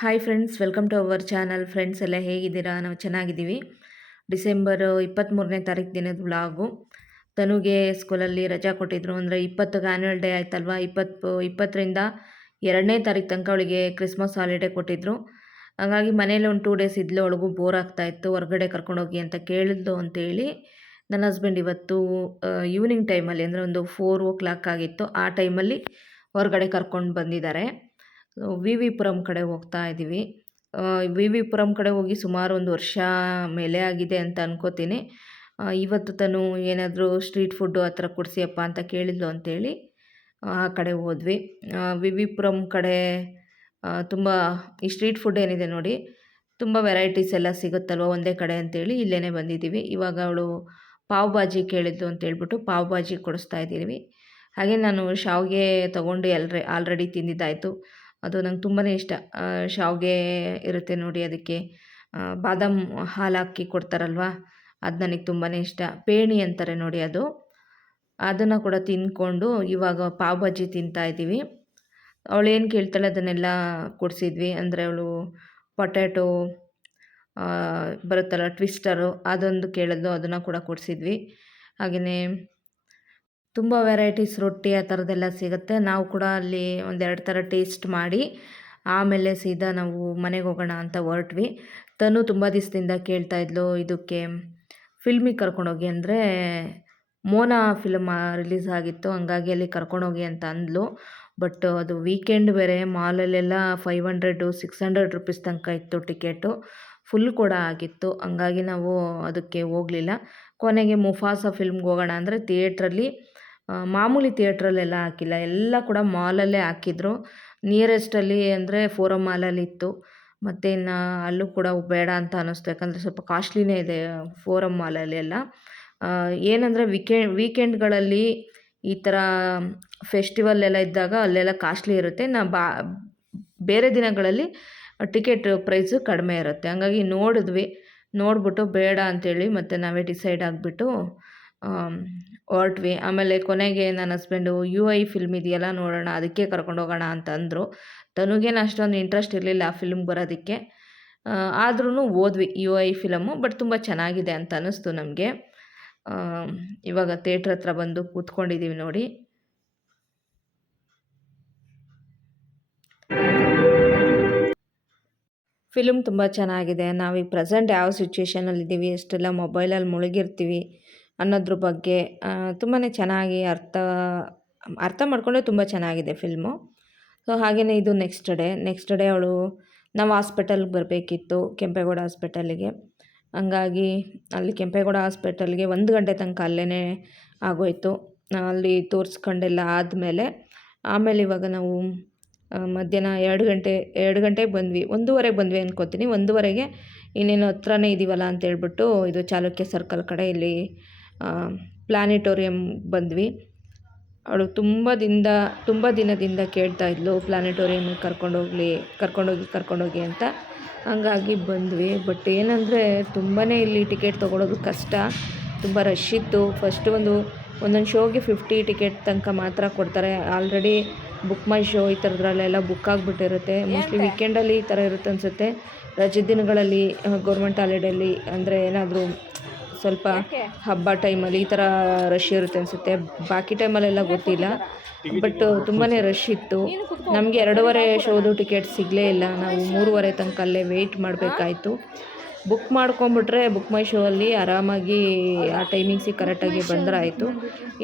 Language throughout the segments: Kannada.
Hi friends, welcome to our channel. Friends ಎಲ್ಲ ಹೇಗಿದ್ದೀರಾ? ನಾವು ಚೆನ್ನಾಗಿದ್ದೀವಿ. ಡಿಸೆಂಬರ್ 23ನೇ ತಾರೀಕು ದಿನದ ವ್ಲಾಗು. ತನುಗೆ ಸ್ಕೂಲಲ್ಲಿ ರಜಾ ಕೊಟ್ಟಿದ್ರು. ಅಂದರೆ 20ಗೆ ಆ್ಯನ್ಯುವಲ್ ಡೇ ಆಯ್ತಲ್ವಾ, 20ರಿಂದ 2ನೇ ತಾರೀಕು ತನಕ ಅವಳಿಗೆ ಕ್ರಿಸ್ಮಸ್ ಹಾಲಿಡೇ ಕೊಟ್ಟಿದ್ರು. ಹಾಗಾಗಿ ಮನೇಲಿ ಒಂದು 2 ಡೇಸ್ ಇದ್ಲು. ಅವಳಿಗೂ ಬೋರ್ ಆಗ್ತಾಯಿತ್ತು. ಹೊರಗಡೆ ಕರ್ಕೊಂಡೋಗಿ ಅಂತ ಕೇಳಿದ್ಲು ಅಂತೇಳಿ ನನ್ನ ಹಸ್ಬೆಂಡ್ ಇವತ್ತು ಈವ್ನಿಂಗ್ ಟೈಮಲ್ಲಿ, ಅಂದರೆ ಒಂದು 4 o'clock ಆಗಿತ್ತು, ಆ ಟೈಮಲ್ಲಿ ಹೊರಗಡೆ ಕರ್ಕೊಂಡು ಬಂದಿದ್ದಾರೆ. ವಿ ವಿ ಪುರಂ ಕಡೆ ಹೋಗ್ತಾ ಇದ್ದೀವಿ. ವಿ ವಿ ಪುರಂ ಕಡೆ ಹೋಗಿ ಸುಮಾರು 1 ವರ್ಷ ಮೇಲೆ ಆಗಿದೆ ಅಂತ ಅನ್ಕೋತೀನಿ. ಇವತ್ತು ತನು ಏನಾದರೂ ಸ್ಟ್ರೀಟ್ ಫುಡ್ಡು ಆ ಥರ ಕೊಡಿಸಿಯಪ್ಪ ಅಂತ ಕೇಳಿದ್ಲು ಅಂತೇಳಿ ಆ ಕಡೆ ಹೋದ್ವಿ. ವಿ ವಿ ಪುರಂ ಕಡೆ ತುಂಬ ಈ ಸ್ಟ್ರೀಟ್ ಫುಡ್ ಏನಿದೆ ನೋಡಿ, ತುಂಬ ವೆರೈಟೀಸ್ ಎಲ್ಲ ಸಿಗುತ್ತಲ್ವ ಒಂದೇ ಕಡೆ ಅಂತೇಳಿ ಇಲ್ಲೇ ಬಂದಿದ್ದೀವಿ. ಇವಾಗ ಅವಳು ಪಾವ್ ಭಾಜಿ ಕೇಳಿದ್ಲು ಅಂತೇಳ್ಬಿಟ್ಟು ಪಾವ್ ಭಾಜಿ ಕೊಡಿಸ್ತಾ ಇದ್ದೀವಿ. ಹಾಗೆ ನಾನು ಶಾವಿಗೆ ತೊಗೊಂಡು ಆಲ್ರೆಡಿ ತಿಂದಿದ್ದಾಯಿತು. ಅದು ನಂಗೆ ತುಂಬಾ ಇಷ್ಟ. ಶಾವಿಗೆ ಇರುತ್ತೆ ನೋಡಿ, ಅದಕ್ಕೆ ಬಾದಾಮ್ ಹಾಲು ಹಾಕಿ ಕೊಡ್ತಾರಲ್ವ, ಅದು ನನಗೆ ತುಂಬಾ ಇಷ್ಟ. ಪೇಣಿ ಅಂತಾರೆ ನೋಡಿ, ಅದನ್ನು ಕೂಡ ತಿಂದ್ಕೊಂಡು ಇವಾಗ ಪಾವ್ ಭಾಜಿ ತಿಂತಾಯಿದ್ದೀವಿ. ಅವಳೇನು ಕೇಳ್ತಾಳೆ ಅದನ್ನೆಲ್ಲ ಕೊಡಿಸಿದ್ವಿ. ಅಂದರೆ ಅವಳು ಪೊಟ್ಯಾಟೊ ಬರುತ್ತಲ್ಲ ಟ್ವಿಸ್ಟರು, ಅದೊಂದು ಕೇಳಿದ್ಲು, ಅದನ್ನು ಕೂಡ ಕೊಡಿಸಿದ್ವಿ. ಹಾಗೆಯೇ ತುಂಬ ವೆರೈಟೀಸ್ ರೊಟ್ಟಿ ಆ ಥರದ್ದೆಲ್ಲ ಸಿಗುತ್ತೆ. ನಾವು ಕೂಡ ಅಲ್ಲಿ 1-2 ಥರ ಟೇಸ್ಟ್ ಮಾಡಿ ಆಮೇಲೆ ಸೀದಾ ನಾವು ಮನೆಗೆ ಹೋಗೋಣ ಅಂತ ಹೊರಟ್ವಿ. ತನು ತುಂಬ ದಿವಸದಿಂದ ಕೇಳ್ತಾಯಿದ್ಲು ಇದಕ್ಕೆ ಫಿಲ್ಮಿಗೆ ಕರ್ಕೊಂಡೋಗಿ, ಅಂದರೆ ಮೋನಾ ಫಿಲ್ಮ್ ರಿಲೀಸ್ ಆಗಿತ್ತು, ಹಂಗಾಗಿ ಅಲ್ಲಿ ಕರ್ಕೊಂಡೋಗಿ ಅಂತ ಅಂದ್ಲು. ಬಟ್ ಅದು ವೀಕೆಂಡ್ ಬೇರೆ, ಮಾಲಲ್ಲೆಲ್ಲ 500-600 ರೂಪೀಸ್ ತನಕ ಇತ್ತು ಟಿಕೆಟು. ಫುಲ್ ಕೂಡ ಆಗಿತ್ತು, ಹಂಗಾಗಿ ನಾವು ಅದಕ್ಕೆ ಹೋಗಲಿಲ್ಲ. ಕೊನೆಗೆ ಮುಫಾಸ ಫಿಲ್ಮ್ಗೆ ಹೋಗೋಣ ಅಂದರೆ ಥಿಯೇಟ್ರಲ್ಲಿ, ಮಾಮೂಲಿ ಥಿಯೇಟ್ರಲ್ಲೆಲ್ಲ ಹಾಕಿಲ್ಲ, ಎಲ್ಲ ಕೂಡ ಮಾಲಲ್ಲೇ ಹಾಕಿದ್ರು. ನಿಯರೆಸ್ಟಲ್ಲಿ ಅಂದರೆ ಫೋರಮ್ ಮಾಲಲ್ಲಿ ಇತ್ತು. ಮತ್ತು ಇನ್ನು ಅಲ್ಲೂ ಕೂಡ ಬೇಡ ಅಂತ ಅನ್ನಿಸ್ತು, ಯಾಕಂದರೆ ಸ್ವಲ್ಪ ಕಾಸ್ಟ್ಲಿನೇ ಇದೆ ಫೋರಮ್ ಮಾಲಲ್ಲಿ ಎಲ್ಲ. ಏನಂದರೆ ವೀಕೆಂಡ್ಗಳಲ್ಲಿ ಈ ಥರ ಫೆಸ್ಟಿವಲ್ ಎಲ್ಲ ಇದ್ದಾಗ ಅಲ್ಲೆಲ್ಲ ಕಾಸ್ಟ್ಲಿ ಇರುತ್ತೆ. ಬೇರೆ ದಿನಗಳಲ್ಲಿ ಟಿಕೆಟ್ ಪ್ರೈಸು ಕಡಿಮೆ ಇರುತ್ತೆ. ಹಂಗಾಗಿ ನೋಡಿಬಿಟ್ಟು ಬೇಡ ಅಂಥೇಳಿ ಮತ್ತೆ ನಾವೇ ಡಿಸೈಡ್ ಆಗಿಬಿಟ್ಟು ಹೊರಟ್ವಿ. ಆಮೇಲೆ ಕೊನೆಗೆ ನನ್ನ ಹಸ್ಬೆಂಡು UI ಫಿಲ್ಮ್ ಇದೆಯಲ್ಲ ನೋಡೋಣ, ಅದಕ್ಕೆ ಕರ್ಕೊಂಡೋಗೋಣ ಅಂತ ಅಂದರು. ತನಗೇನು ಅಷ್ಟೊಂದು ಇಂಟ್ರೆಸ್ಟ್ ಇರಲಿಲ್ಲ ಆ ಫಿಲ್ಮ್ಗೆ ಬರೋದಕ್ಕೆ, ಆದ್ರೂ ಹೋದ್ವಿ UI ಫಿಲಮು. ಬಟ್ ತುಂಬ ಚೆನ್ನಾಗಿದೆ ಅಂತ ಅನ್ನಿಸ್ತು ನಮಗೆ. ಇವಾಗ ಥಿಯೇಟ್ರ್ ಹತ್ರ ಬಂದು ಕೂತ್ಕೊಂಡಿದ್ದೀವಿ ನೋಡಿ. ಫಿಲ್ಮ್ ತುಂಬ ಚೆನ್ನಾಗಿದೆ. ನಾವೀಗ ಪ್ರೆಸೆಂಟ್ ಯಾವ ಸಿಚುವೇಷನಲ್ಲಿದ್ದೀವಿ, ಎಷ್ಟೆಲ್ಲ ಮೊಬೈಲಲ್ಲಿ ಮುಳುಗಿರ್ತೀವಿ ಅನ್ನೋದ್ರ ಬಗ್ಗೆ ತುಂಬಾ ಚೆನ್ನಾಗಿ ಅರ್ಥ ಮಾಡಿಕೊಂಡ್ರೆ ತುಂಬ ಚೆನ್ನಾಗಿದೆ ಫಿಲ್ಮು. ಸೊ ಹಾಗೆಯೇ ಇದು ನೆಕ್ಸ್ಟ್ ಡೇ ನಾವು ಹಾಸ್ಪಿಟಲ್ಗೆ ಬರಬೇಕಿತ್ತು, ಕೆಂಪೇಗೌಡ ಹಾಸ್ಪಿಟಲ್ಲಿಗೆ. ಹಂಗಾಗಿ ಅಲ್ಲಿ ಕೆಂಪೇಗೌಡ ಹಾಸ್ಪಿಟಲ್ಗೆ 1 ಗಂಟೆ ತನಕ ಅಲ್ಲೇ ಆಗೋಯಿತು. ಅಲ್ಲಿ ತೋರಿಸ್ಕೊಂಡೆಲ್ಲ ಆದಮೇಲೆ ಆಮೇಲೆ ಇವಾಗ ನಾವು ಮಧ್ಯಾಹ್ನ 2 ಗಂಟೆಗೆ ಬಂದ್ವಿ, 1:30ಗೆ ಬಂದ್ವಿ ಅಂದ್ಕೋತೀನಿ. 1:30ಗೆ ಇನ್ನೇನು ಹತ್ರನೇ ಇದ್ದೀವಲ್ಲ ಅಂತೇಳ್ಬಿಟ್ಟು ಇದು ಚಾಲುಕ್ಯ ಸರ್ಕಲ್ ಕಡೆ ಇಲ್ಲಿ ಪ್ಲಾನೆಟೋರಿಯಂ ಬಂದ್ವಿ. ಅವಳು ತುಂಬ ದಿನದಿಂದ ಕೇಳ್ತಾ ಇದ್ಲು ಪ್ಲಾನೆಟೋರಿಯಮ್ಗೆ ಕರ್ಕೊಂಡೋಗಿ ಅಂತ. ಹಂಗಾಗಿ ಬಂದ್ವಿ. ಬಟ್ ಏನಂದರೆ ತುಂಬಾ ಇಲ್ಲಿ ಟಿಕೆಟ್ ತೊಗೊಳೋದು ಕಷ್ಟ, ತುಂಬ ರಶ್ ಇತ್ತು. ಫಸ್ಟ್ ಒಂದೊಂದು ಶೋಗೆ 50 ಟಿಕೆಟ್ ತನಕ ಮಾತ್ರ ಕೊಡ್ತಾರೆ. ಆಲ್ರೆಡಿ ಬುಕ್ ಮೈ ಶೋ ಈ ಥರದ್ರಲ್ಲೆಲ್ಲ ಬುಕ್ ಆಗಿಬಿಟ್ಟಿರುತ್ತೆ. ಮೋಸ್ಟ್ಲಿ ವೀಕೆಂಡಲ್ಲಿ ಈ ಥರ ಇರುತ್ತೆ ಅನಿಸುತ್ತೆ. ರಜೆ ದಿನಗಳಲ್ಲಿ, ಗೌರ್ಮೆಂಟ್ ಹಾಲಿಡೇಲಿ, ಅಂದರೆ ಏನಾದರೂ ಸ್ವಲ್ಪ ಹಬ್ಬ ಟೈಮಲ್ಲಿ ಈ ಥರ ರಶ್ ಇರುತ್ತೆ ಅನಿಸುತ್ತೆ. ಬಾಕಿ ಟೈಮಲ್ಲೆಲ್ಲ ಗೊತ್ತಿಲ್ಲ. ಬಟ್ ತುಂಬಾ ರಶ್ ಇತ್ತು. ನಮಗೆ 2:30 ಶೋದು ಟಿಕೆಟ್ ಸಿಗಲೇ ಇಲ್ಲ. ನಾವು 3:30 ತನಕ ಅಲ್ಲೇ ವೆಯ್ಟ್ ಮಾಡಬೇಕಾಯ್ತು. ಬುಕ್ ಮಾಡ್ಕೊಂಬಿಟ್ರೆ ಬುಕ್ ಮೈ ಶೋ ಅಲ್ಲಿ ಆರಾಮಾಗಿ ಆ ಟೈಮಿಂಗ್ಸಿಗೆ ಕರೆಕ್ಟಾಗಿ ಬಂದರೆ ಆಯಿತು.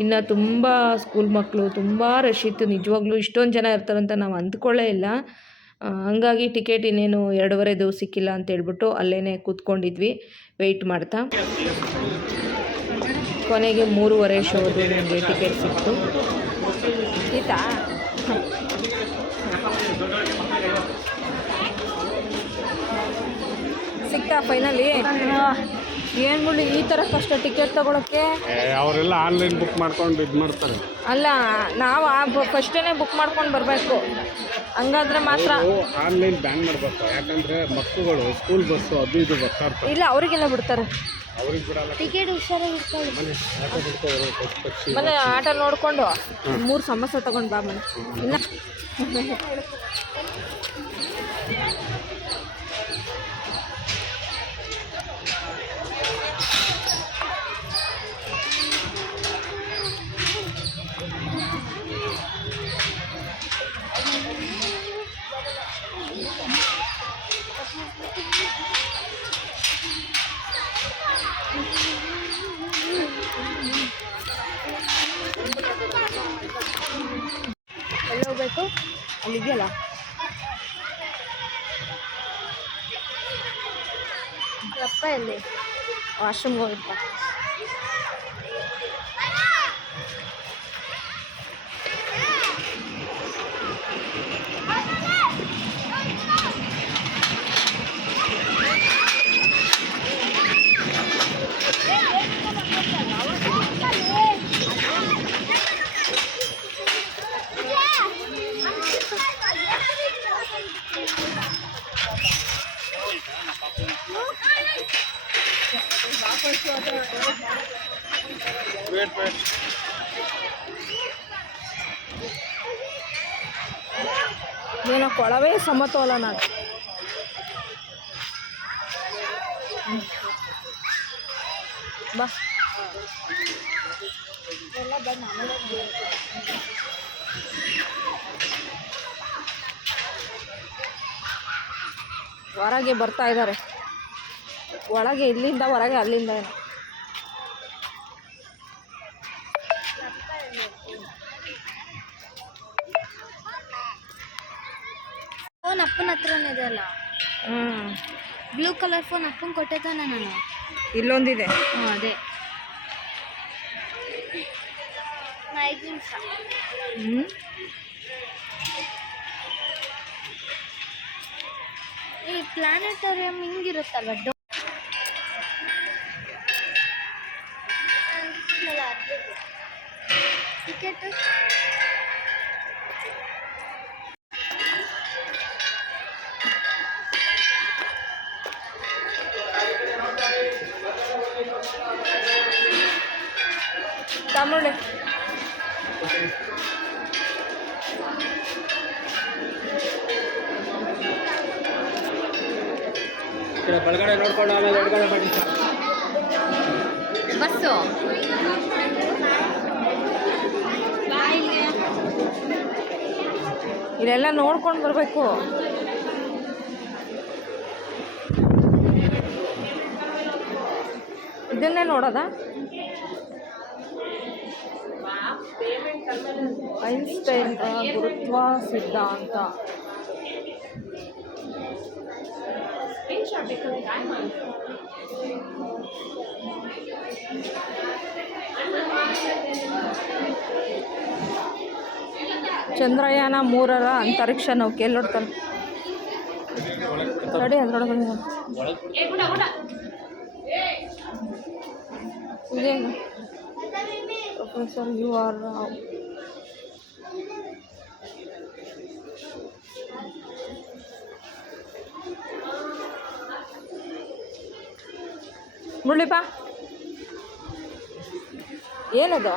ಇನ್ನು ತುಂಬ ಸ್ಕೂಲ್ ಮಕ್ಕಳು, ತುಂಬ ರಶ್ ಇತ್ತು. ನಿಜವಾಗ್ಲೂ ಇಷ್ಟೊಂದು ಜನ ಇರ್ತಾರಂತ ನಾವು ಅಂದ್ಕೊಳ್ಳೇ ಇಲ್ಲ. ಹಂಗಾಗಿ ಟಿಕೆಟ್ ಇನ್ನೇನು 2:30 ಸಿಕ್ಕಿಲ್ಲ ಅಂತೇಳ್ಬಿಟ್ಟು ಅಲ್ಲೇ ಕೂತ್ಕೊಂಡಿದ್ವಿ ವೆಯ್ಟ್ ಮಾಡ್ತಾ. ಕೊನೆಗೆ 3:30 ಶೋದು ನನಗೆ ಟಿಕೆಟ್ ಸಿಕ್ತು. ಸಿಕ್ತಾ ಫೈನಲಿ? ಏನ್ಬಿಡಿ ಈ ಥರ ಕಷ್ಟ ಟಿಕೆಟ್ ತೊಗೊಳಕ್ಕೆ. ಅವರೆಲ್ಲ ಆನ್ಲೈನ್ ಬುಕ್ ಮಾಡ್ಕೊಂಡು ಇದು ಮಾಡ್ತಾರೆ. ಅಲ್ಲ, ನಾವು ಫಸ್ಟೇ ಬುಕ್ ಮಾಡ್ಕೊಂಡು ಬರಬೇಕು, ಹಂಗಾದ್ರೆ ಮಾತ್ರ. ಆನ್ಲೈನ್ ಬ್ಯಾನ್ ಮಾಡಬೇಕು, ಯಾಕಂದರೆ ಮಕ್ಕಳುಗಳು ಸ್ಕೂಲ್ ಬಸ್ಸು ಅದು ಇದು ಬರ್ತಾ ಇರ್ತಾರೆ. ಇಲ್ಲ, ಅವರಿಗೆಲ್ಲ ಬಿಡ್ತಾರೆ, ಅವ್ರಿಗೆ ಬಿಡಲ್ಲ. ಟಿಕೆಟ್ ಹುಷಾರಾಗಿ ಮನೆ ಆಟ ನೋಡಿಕೊಂಡು 3 ಸಮೋಸ ತೊಗೊಂಡು ಬಾ ಮನೆ. ಇಲ್ಲ ಅಲ್ಲಿದೆಯಲ್ಲ ಅಪ್ಪ ಎಲ್ಲಿ? ವಾಶ್ರೂಮ್ಗೆ ಹೋಗಿಪ್ಪ. ಏನೋ ಕೊಳವೇ ಸಮತೋಲನ. ಬಾ ಹೊರಗೆ ಬರ್ತಾ ಇದ್ದಾರೆ. ಒಳಗೆ ಇಲ್ಲಿಂದ ಹೊರಗೆ ಅಲ್ಲಿಂದ ಏನೋ. ಫೋನ್ ಅಪ್ಪನ ಹತ್ರನೇ ಇದೆ ಅಲ್ಲ. ಬ್ಲೂ ಕಲರ್ ಫೋನ್ ಅಪ್ಪನ ಕೊಟ್ಟೆ ತಾನೆ ನಾನು. ಇಲ್ಲೊಂದಿದೆ. ಹ್ಞೂ ಅದೇ 5 ನಿಮಿಷ. ಈ ಪ್ಲಾನೆಟೋರಿಯಂ ಹಿಂಗಿರುತ್ತಲ್ಲ ಟಿಕೆಟ್ ತಮಿಳು ಬಲಗಡೆ ನೋಡ್ಕೊಂಡು ಆಮೇಲೆ ಎಡಗಡೆ ಮಾಡಿ ಬಸ್ಸು. ಇಲ್ಲೆಲ್ಲ ನೋಡ್ಕೊಂಡು ಬರಬೇಕು. ಇದನ್ನೇ ನೋಡೋದಾ? ಐನ್ಸ್ಟೈನ್ ಗುರುತ್ವ ಸಿದ್ಧಾಂತ. ಚಂದ್ರಯಾನ 3ರ ಅಂತರಿಕ್ಷ ನೌಕೆ ಎಲ್ಲಿ ನೋಡ್ತಾನೆ ನೋಡಿ ಅದ್ರೊಳಗೆ ಇದೇನು ಪ್ರೊಫೆಸರ್ UR ರಾವ್. ಮುರಳಿಪ್ಪ ಏನದು?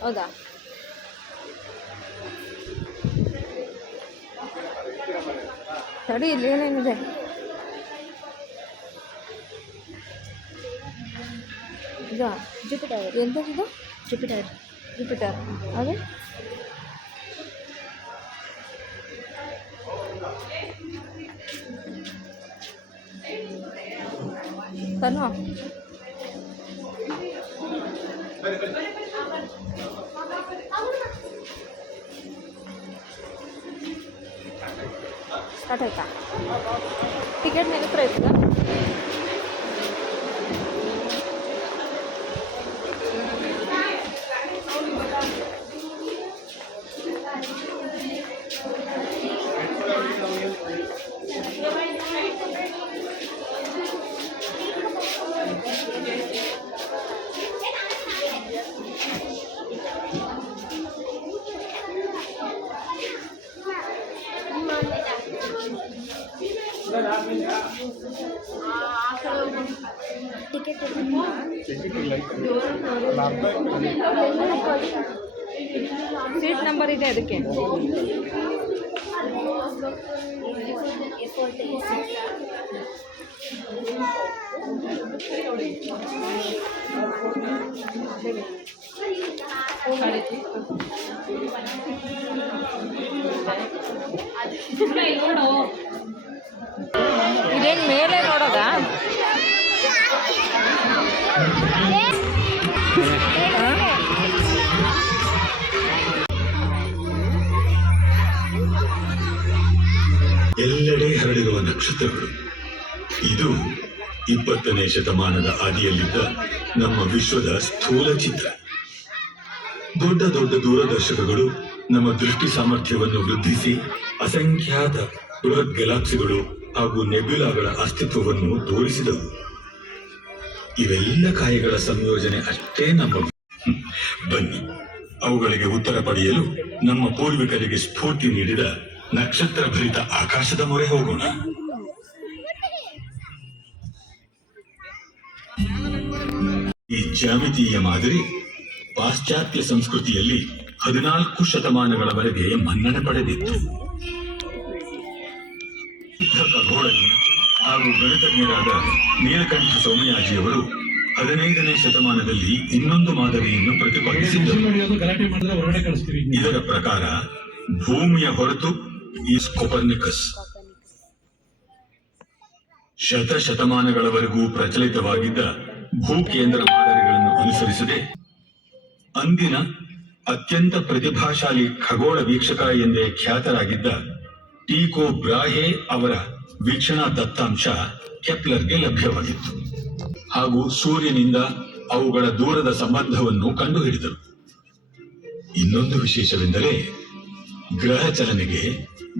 ಹೌದಾ? ತಡಿ, ಇಲ್ಲಿ ಏನೇನಿದೆ? ಇದಾ ಜುಪಿಟರ್. ಎಂಥದ್ದು? ಜುಪಿಟರ್. ಜುಪಿಟರ್. ಅದೇ ತನು ಸ್ಟಾರ್ಟ್ ಆಯ್ತಾ? ಟಿಕೆಟ್ ನಿನ್ನ ಹತ್ರ ಇರ್ತದ? ಟಿಕೆಟ್ ಸೀಟ್ ನಂಬರ್ ಇದೆ ಅದಕ್ಕೆ. ಇದೇನು ಮೇಲೆ ನೋಡೋದಾ? ಎಲ್ಲೆಡೆ ಹರಡಿರುವ ನಕ್ಷತ್ರಗಳು. ಇದು 20ನೇ ಶತಮಾನದ ಆದಿಯಲ್ಲಿದ್ದ ನಮ್ಮ ವಿಶ್ವದ ಸ್ಥೂಲ ಚಿತ್ರ. ದೊಡ್ಡ ದೊಡ್ಡ ದೂರದರ್ಶಕಗಳು ನಮ್ಮ ದೃಷ್ಟಿ ಸಾಮರ್ಥ್ಯವನ್ನು ವೃದ್ಧಿಸಿ ಅಸಂಖ್ಯಾತ ಬೃಹತ್ ಗ್ಯಾಲಕ್ಸಿಗಳು ಹಾಗೂ ನೆಬ್ಯುಲಾಗಳ ಅಸ್ತಿತ್ವವನ್ನು ತೋರಿಸಿದವು. ಇವೆಲ್ಲ ಕಾಯಗಳ ಸಂಯೋಜನೆ ಅಷ್ಟೇ ನಮ್ಮ. ಬನ್ನಿ, ಅವುಗಳಿಗೆ ಉತ್ತರ ಪಡೆಯಲು ನಮ್ಮ ಪೂರ್ವಿಕರಿಗೆ ಸ್ಫೂರ್ತಿ ನೀಡಿದ ನಕ್ಷತ್ರ ಭರಿತ ಆಕಾಶದ ಮೊರೆ ಹೋಗೋಣ. ಈ ಜ್ಯಾಮಿತೀಯ ಮಾದರಿ ಪಾಶ್ಚಾತ್ಯ ಸಂಸ್ಕೃತಿಯಲ್ಲಿ 14 ಶತಮಾನಗಳವರೆಗೆ ಮನ್ನಣೆ ಪಡೆದಿತ್ತು. ಖಗೋಳಜ್ಞ ಹಾಗೂ ಗಣಿತಜ್ಞರಾದ ನೀಲಕಂಠ ಸೋಮಯಾಜಿಯವರು 15ನೇ ಶತಮಾನದಲ್ಲಿ ಇನ್ನೊಂದು ಮಾದರಿಯನ್ನು ಪ್ರತಿಪಾದಿಸಿದ್ದರು. ಇದರ ಪ್ರಕಾರ ಭೂಮಿಯ ಹೊರತು ಈ ಕೊಪರ್ನಿಕಸ್ ಶತಶತಮಾನಗಳವರೆಗೂ ಪ್ರಚಲಿತವಾಗಿದ್ದ ಭೂಕೇಂದ್ರ ಮಾದರಿಗಳನ್ನು ಅನುಸರಿಸದೆ ಅಂದಿನ ಅತ್ಯಂತ ಪ್ರತಿಭಾಶಾಲಿ ಖಗೋಳ ವೀಕ್ಷಕ ಎಂದೇ ಖ್ಯಾತರಾಗಿದ್ದ ಟೀಕೋ ಬ್ರಾಹೆ ಅವರ ವೀಕ್ಷಣಾ ದತ್ತಾಂಶ ಕೆಪ್ಲರ್ಗೆ ಲಭ್ಯವಾಗಿತ್ತು ಹಾಗೂ ಸೂರ್ಯನಿಂದ ಅವುಗಳ ದೂರದ ಸಂಬಂಧವನ್ನು ಕಂಡುಹಿಡಿದರು. ಇನ್ನೊಂದು ವಿಶೇಷವೆಂದರೆ ಗ್ರಹ ಚಲನೆಗೆ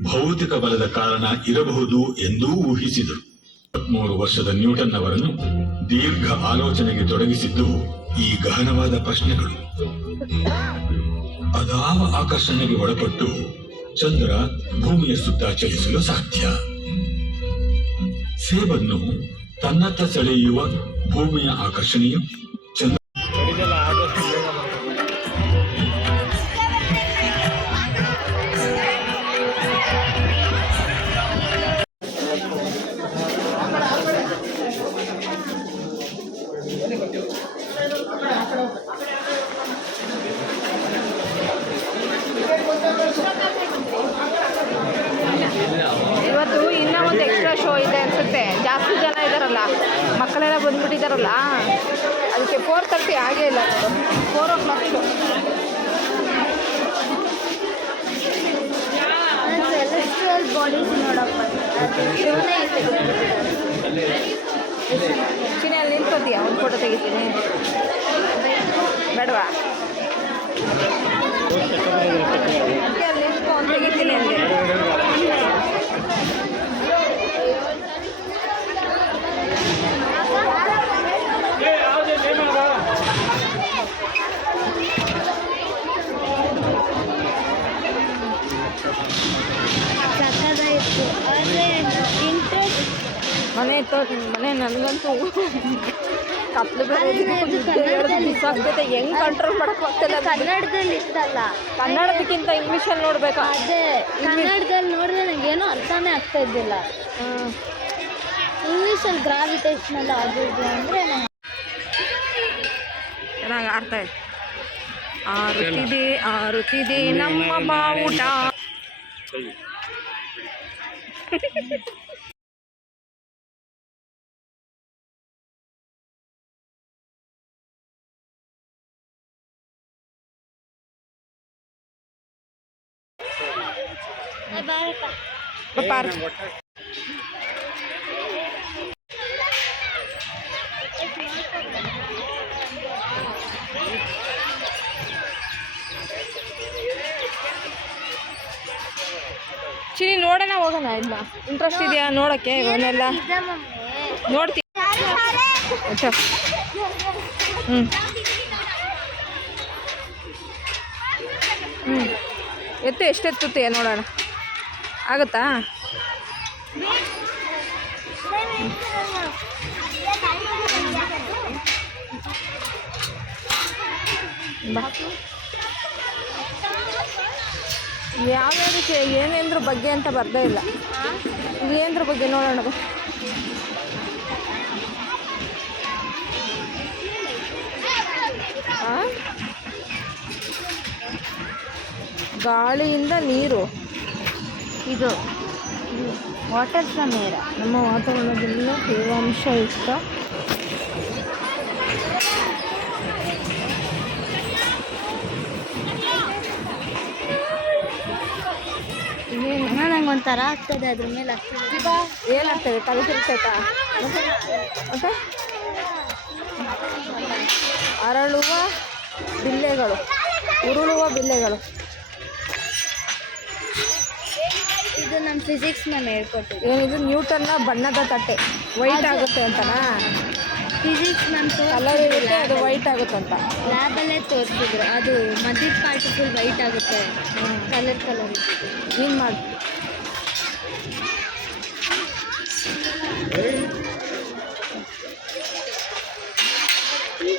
ಭೌತಿಕ ಬಲದ ಕಾರಣ ಇರಬಹುದು ಎಂದೂ ಊಹಿಸಿದರು. 23 ವರ್ಷದ ನ್ಯೂಟನ್ ಅವರನ್ನು ದೀರ್ಘ ಆಲೋಚನೆಗೆ ತೊಡಗಿಸಿದ್ದು ಈ ಗಹನವಾದ ಪ್ರಶ್ನೆಗಳು. ಅದಾವ ಆಕರ್ಷಣೆಗೆ ಒಳಪಟ್ಟು ಚಂದ್ರ ಭೂಮಿಯ ಸುತ್ತ ಚಲಿಸಲು ಸಾಧ್ಯ? ಸೇಬನ್ನು ತನ್ನತ್ತ ಸೆಳೆಯುವ ಭೂಮಿಯ ಆಕರ್ಷಣೆಯು ಚಂದ್ರ ಇವತ್ತು ಇನ್ನೂ ಒಂದು ಎಕ್ಸ್ಟ್ರಾ ಶೋ ಇದೆ ಅನಿಸುತ್ತೆ. ಜಾಸ್ತಿ ಜನ ಇದ್ದಾರಲ್ಲ, ಮಕ್ಕಳೆಲ್ಲ ಬಂದ್ಬಿಟ್ಟಿದ್ದಾರಲ್ಲ, ಅದಕ್ಕೆ 4:30 ಆಗೇ ಇಲ್ಲ. 4 o'clock ಶೋ. ಸೆಲೆಸ್ಟಿಯಲ್ ಬಾಡೀಸ್ ನೋಡಪ್ಪ, ಶೋನೇ ಚಿನಿ ಅಲ್ಲಿ ನಿಂತ್ಕೋತೀಯ? ಒಂದು ಫೋಟೋ ತೆಗಿತೀನಿ, ಬೇಡವಾ? ಅಲ್ಲಿ ನಿಂತ್ಕೊ, ಒಂದು ತೆಗಿತೀನಿ ಅಲ್ಲಿ. ಸಕ್ಕದಾಯಿತು. ಆದರೆ ಇಂಟ್ರೆಸ್ಟ್ ಮನೆ ನನಗಂತೂ ಕತ್ಲು ಬಿಸಾಕ್ತೈತೆ. ಹೆಂಗ್ ಕಂಟ್ರೋಲ್ ಮಾಡಕ್ ಆಗ್ತಿಲ್ಲ. ಕನ್ನಡದಲ್ಲಿ ಇತ್ತಲ್ಲ, ಕನ್ನಡದಕ್ಕಿಂತ ಇಂಗ್ಲೀಷಲ್ಲಿ ನೋಡ್ಬೇಕಾ? ಅದೇ ಕನ್ನಡದಲ್ಲಿ ನೋಡಿದ್ರೆ ನನಗೇನೋ ಅರ್ಥನೇ ಆಗ್ತಾ ಇದ್ದಿಲ್ಲ. ಇಂಗ್ಲೀಷಲ್ಲಿ ಗ್ರಾವಿಟೇಷನಲ್ ಆಗಿದ್ದು ಅಂದರೆ ಚೆನ್ನಾಗಿ ಅರ್ಥ ಆಯ್ತು. ಆರುತ್ತಿದೆ ನಮ್ಮ ಬಾವುಟ. ಪಾರ್ ಚಿನಿ ನೋಡೋಣ, ಹೋಗೋಣ. ಇಲ್ಲ ಇಂಟ್ರೆಸ್ಟ್ ಇದೆಯಾ ನೋಡೋಕ್ಕೆ? ಇವನ್ನೆಲ್ಲ ನೋಡ್ತೀನಿ. ಎಷ್ಟೆತ್ತುತ್ತೀಯ ನೋಡೋಣ, ಆಗುತ್ತಾ? ಯಾವ್ಯಾವುದಕ್ಕೆ ಏನೇಂದ್ರ ಬಗ್ಗೆ ಅಂತ ಬರ್ದೇ ಇಲ್ಲ. ಏನ್ರ ಬಗ್ಗೆ ನೋಡೋಣ. ಗಾಳಿಯಿಂದ ನೀರು, ಇದು ವಾಟರ್ ಫ್ರಮ್ ಏರ್. ನಮ್ಮ ವಾತಾವರಣದಲ್ಲಿ ತೇವಾಂಶಯುಕ್ತ ನಂಗೆ ನಂಗೆ ಒಂಥರ ಆಗ್ತದೆ ಅದ್ರ ಮೇಲೆ ಆಗ್ತದೆ. ಏನಾಗ್ತದೆ? ತಲೆ ತಿರುಗ್ತೈತಾ? ಮತ್ತೆ ಅರಳುವ ಬಿಲ್ಲೆಗಳು, ಉರುಳುವ ಬಿಲ್ಲೆಗಳು. ಇದು ನಮ್ಮ ಫಿಸಿಕ್ಸ್ ಮ್ಯಾಮ್ ಹೇಳ್ಕೊಟ್ಟಿದ್ದು. ಏನಿದು? ನ್ಯೂಟನ್ನ ಬಣ್ಣದ ತಟ್ಟೆ ವೈಟ್ ಆಗುತ್ತೆ ಅಂತನಾ? ಫಿಸಿಕ್ಸ್ ಮ್ಯಾಮ್ ಕಲರ್ ಇರುತ್ತೆ, ಅದು ವೈಟ್ ಆಗುತ್ತೆ ಅಂತ ಲ್ಯಾಬಲ್ಲೇ ತೋರಿಸಿದ್ರು. ಅದು ಮಧ್ಯದ ಪಾರ್ಟ್ ಫುಲ್ ವೈಟ್ ಆಗುತ್ತೆ, ಕಲರ್ ಕಲರ್ ಏನು ಮಾಡಿ.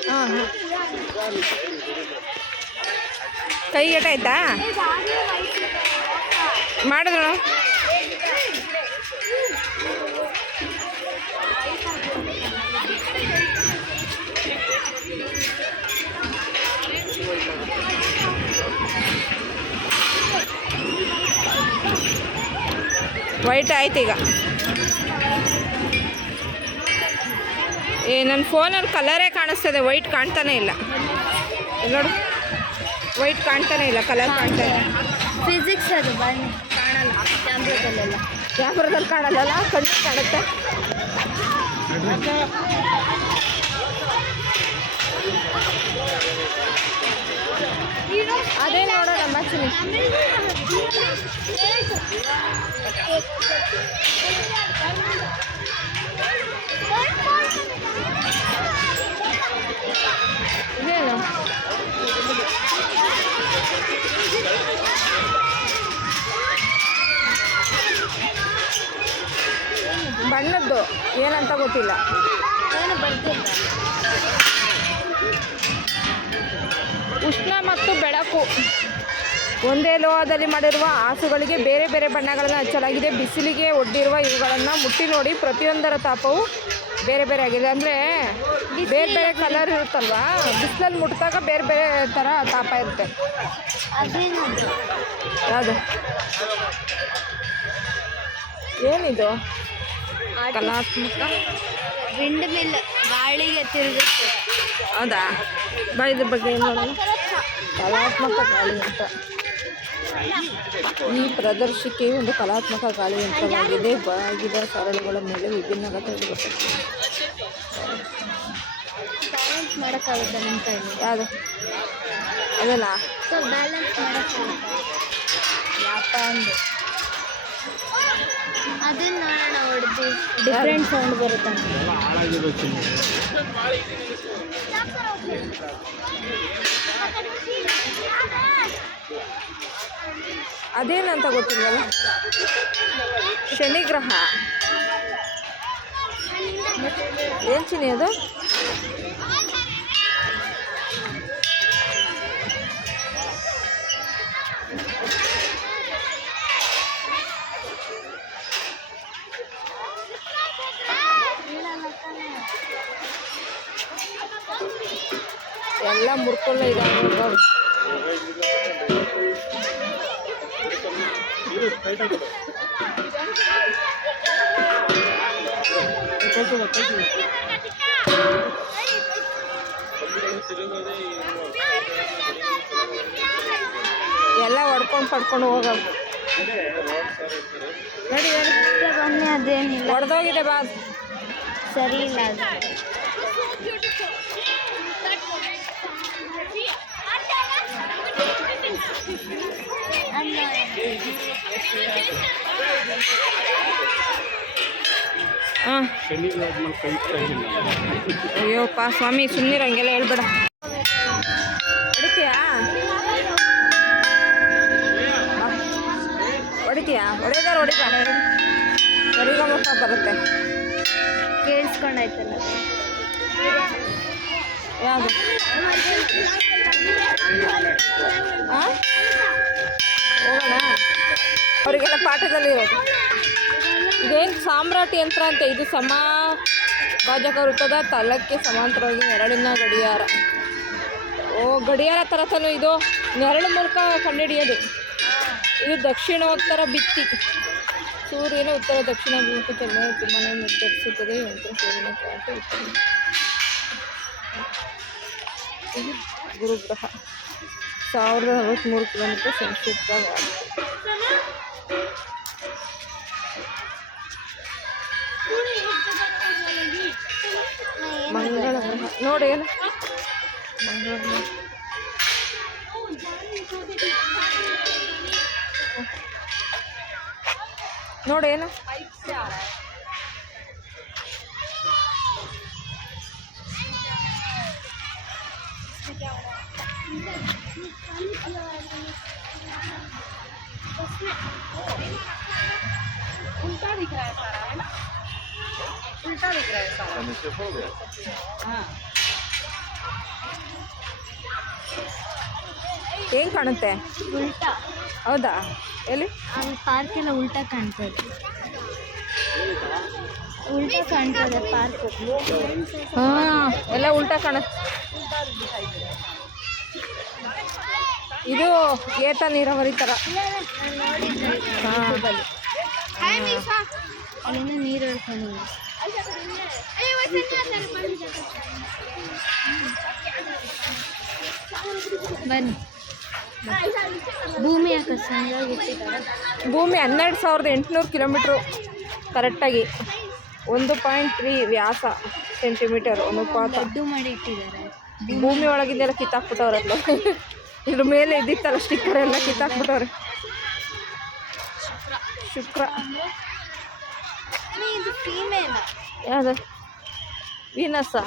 ಹಾಂ ಹಾಂ, ಕೈ ಏಟಾಯ್ತಾ? ಮಾಡಿದ್ರು ವೈಟ್ ಆಯ್ತು ಈಗ. ನನ್ನ ಫೋನಲ್ಲಿ ಕಲರೇ ಕಾಣಿಸ್ತದೆ, ವೈಟ್ ಕಾಣ್ತಾನೆ ಇಲ್ಲ. ನೋಡು, ವೈಟ್ ಕಾಣ್ತಾನೆ ಇಲ್ಲ, ಕಲರ್ ಕಾಣ್ತಾ ಇಲ್ಲ. ಫಿಸಿಕ್ಸ್ ಅದು ಬನ್ನಿ ಕಾಣಲ್ಲ ಕ್ಯಾಮ್ರಾದಲ್ಲೆಲ್ಲ. ಕ್ಯಾಮ್ರಾದಲ್ಲಿ ಕಾಣಲ್ಲ, ಕಣ್ಣು ಕಾಣುತ್ತೆ. ಅದೇ ನೋಡೋಣ ಮಚ್ಚಿನಿ. ಇದೇನು ಬಣ್ಣದ್ದು ಏನಂತ ಗೊತ್ತಿಲ್ಲ. ಏನು ಬರ್ತಿಲ್ಲ. ಉಷ್ಣ ಮತ್ತು ಬೆಳಕು ಒಂದೇ ಲೋಹದಲ್ಲಿ ಮಾಡಿರುವ ಹಾಸುಗಳಿಗೆ ಬೇರೆ ಬೇರೆ ಬಣ್ಣಗಳನ್ನು ಹಚ್ಚಲಾಗಿದೆ. ಬಿಸಿಲಿಗೆ ಒಡ್ಡಿರುವ ಇವುಗಳನ್ನು ಮುಟ್ಟಿ ನೋಡಿ, ಪ್ರತಿಯೊಂದರ ತಾಪವು ಬೇರೆ ಬೇರೆ ಆಗಿದೆ. ಅಂದರೆ ಬೇರೆ ಬೇರೆ ಕಲರ್ ಇರುತ್ತಲ್ವಾ, ಬಿಸಿಲಲ್ಲಿ ಮುಟ್ಟಿದಾಗ ಬೇರೆ ಬೇರೆ ಥರ ತಾಪ ಇರುತ್ತೆ. ಅದೇನದು? ಯಾವುದು? ಏನಿದು? ಕಲಾತ್ಮಕ ವಿಂಡ್ ಮಿಲ್, ಗಾಳಿಗೆ ತಿರುಗುತ್ತೆ. ಹೌದಾ? ಬಾ, ಇದ್ರ ಬಗ್ಗೆ ಏನು ನೋಡೋಣ. ಕಲಾತ್ಮಕ ಗಾಳಿ ಅಂತ. ಈ ಪ್ರದರ್ಶಿಕೆಯು ಒಂದು ಕಲಾತ್ಮಕ ಗಾಳಿ ಯಂತ್ರವಾಗಿದೆ. ಬಾಗಿದ ಸರಳುಗಳ ಮೇಲೆ ವಿಭಿನ್ನ ಘಟಕಗಳು. ಬ್ಯಾಲೆನ್ಸ್ ಮಾಡೋಕ್ಕಾಗುತ್ತೆ ನಿಮ್ಮ ಕೈಲಿ? ಯಾವುದು? ಅದಲ್ಲ, ಸೊ ಬ್ಯಾಲೆನ್ಸ್ ಮಾಡೋಕ್ಕಾಗುತ್ತೆ. ಯಾಪ ಅಂದು ಅದನ್ನ ನೋಡೋಣ, ಹೊಡೆದು ಡಿಫ್ರೆಂಟ್ ಸೌಂಡ್ ಬರುತ್ತೆ. ಅದೇನಂತ ಗೊತ್ತಿಲ್ಲವಲ್ಲ. ಶನಿ ಗ್ರಹ ಏನು ಚಿನಿ ಅದು? ಎಲ್ಲ ಮುರ್ಕೊಳ್ಳ ಇದೆ. ಎಲ್ಲ ಹೊಡ್ಕೊಂಡು ಪಡ್ಕೊಂಡು ಹೋಗೋದು. ನೋಡಿ ಬನ್ನಿ, ಅದೇನಿಲ್ಲ, ಹೊಡೆದೋಗಿದೆ. ಬಾ, ಸರಿ ಇಲ್ಲ ಅದು. ಹಾಂ, ಅಯ್ಯೋಪ್ಪ ಸ್ವಾಮಿ, ಸುಮ್ಮನೆ ಹಂಗೆಲ್ಲ ಹೇಳ್ಬೇಡ. ಹೊಡಿತೀಯಾ? ಹೊಡಿತೀಯಾ? ಹೊಡೆದಾರ ಹೊಡಿಬ. ಸರಿಗಮಪ ಬರುತ್ತೆ. ಕೇಳಿಸ್ಕೊಂಡಾಯ್ತಲ್ಲ. ಯಾವುದು? ಹಾಂ, ಹೋಗೋಣ. ಅವರಿಗೆಲ್ಲ ಪಾಠದಲ್ಲಿ ಇರೋದು ಇದೇನು ಸಾಮ್ರಾಟ್ ಯಂತ್ರ ಅಂತ. ಇದು ಭಾಜಕ ವೃತ್ತದ ತಲಕ್ಕೆ ಸಮಾಂತರವಾಗಿ ನೆರಳಿನ ಗಡಿಯಾರ. ಗಡಿಯಾರ ಥರ ತಾನು ಇದು, ನೆರಳು ಮೂಲಕ ಕಂಡುಹಿಡಿಯೋದು. ಇದು ದಕ್ಷಿಣೋತ್ತರ ಭಿತ್ತಿ. ಸೂರ್ಯನ ಉತ್ತರ ದಕ್ಷಿಣ ಮೂಲಕ ಚಲನೆ ತುಂಬಾ ನಿರ್ಧರಿಸುತ್ತದೆ. ಯಂತ್ರ ಸೂರ್ಯನ ಕಾಟು ಉತ್ತರ. ಇದು ಗುರುಗ್ರಹ 1043 ಕಿಲೋಮೀಟರ್ ಸಂಕ್ಷಿಪ್ತವಾಗಿದೆ. ನೋಡಿ ಏನು ನೋಡಿ ಏನು उल्टा दिख रहा है सारा, है ना? उल्टा दिख रहा है सारा। हाँ। ಹೆಂಗೆ ಕಾಣುತ್ತೆ? ಉಲ್ಟಾ. ಹೌದಾ? ಎಲ್ಲಿ? ಅಲ್ಲಿ ಪಾರ್ಕ್ ಎಲ್ಲ ಉಲ್ಟಾ ಕಾಣ್ತದೆ. ಉಲ್ಟಾ ಕಾಣ್ತದೆ ಪಾರ್ಕ್. ಹಾಂ, ಎಲ್ಲ ಉಲ್ಟಾ ಕಾಣುತ್ತೆ. ಇದು ಏತ ನೀರಾವರಿ ಥರ. ಹಾಂ, ಅಲ್ಲಿಂದ ನೀರು ಹೇಳ್ಕೊಂಡು ಬನ್ನಿ. ಭೂಮಿ ಯಾಕೆ ಸಂಜಾಗಿ ಇಟ್ಟಿದ್ದಾರೆ? ಭೂಮಿ 12,800 ಕಿಲೋಮೀಟ್ರು ಕರೆಕ್ಟಾಗಿ. 1.3 ವ್ಯಾಸ ಸೆಂಟಿಮೀಟರ್ ಅನುಪಾತ. ಲಡ್ಡು ಮಾಡಿ ಇಟ್ಟಿದ್ದಾರೆ. ಭೂಮಿ ಒಳಗಿಂದೆಲ್ಲ ಕಿತ್ತಾಕ್ಬಿಟ್ಟವ್ರಲ್ಲ. ಇದ್ರ ಮೇಲೆ ಇದ್ದಿತ್ತಲ್ಲ ಸ್ಟಿಕ್ಕರ್ ಎಲ್ಲ ಕಿತ್ತಾಕ್ಬಿಟ್ಟವ್ರೆ. ಶುಕ್ರ ಇದು ಫೀಮೇಲ್. ಯಾವುದು? ವೀನಸ್ಸಾ?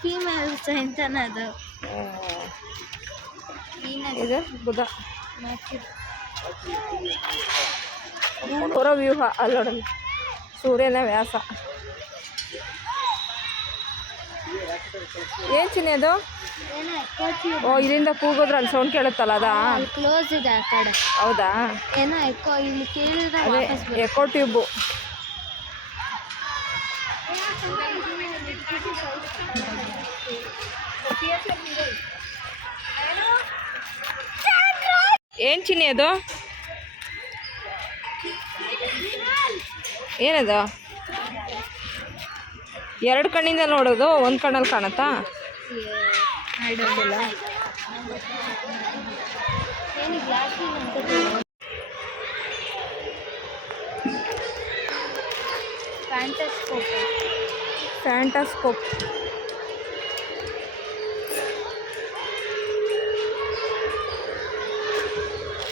ಫೀಮೇಲ್ ಸೈಂತನ ಅದು. ಇದು ಬುಧ. ಹೊರವ್ಯೂಹ ಅಲ್ಲೋಡಲ್ಲಿ ಸೂರ್ಯನ ವ್ಯಾಸ. ಏನು ಚಿನ್ನೆ ಅದು? ಓ, ಇಲ್ಲಿಂದ ಕೂಗೋದ್ರೆ ಅಲ್ಲಿ ಸೌಂಡ್ ಕೇಳುತ್ತಲ್ಲ ಅದಾ? ಅಲ್ಲಿ ಕ್ಲೋಸ್ ಇದೆ ಆ ಕಡೆ. ಹೌದಾ? ಏನೋ ಎಕೋ ಇಲ್ಲಿ ಕೇಳಿದ್ರೆ ಅದೇ ವಾಪಸ್ ಬರುತ್ತೆ. Echo tube. ಏನು ಚಿನ್ನಿ ಅದು? ಏನದು? 2 ಕಣ್ಣಿಂದ ನೋಡೋದು, ಒಂದು ಕಣ್ಣಲ್ಲಿ ಕಾಣುತ್ತಾ? ಆಡೋದಿಲ್ಲ. ಏನು ಗ್ಲಾಸಿಗೆ ಅಂತ ಫ್ಯಾಂಟಾಸ್ಕೋಪ್.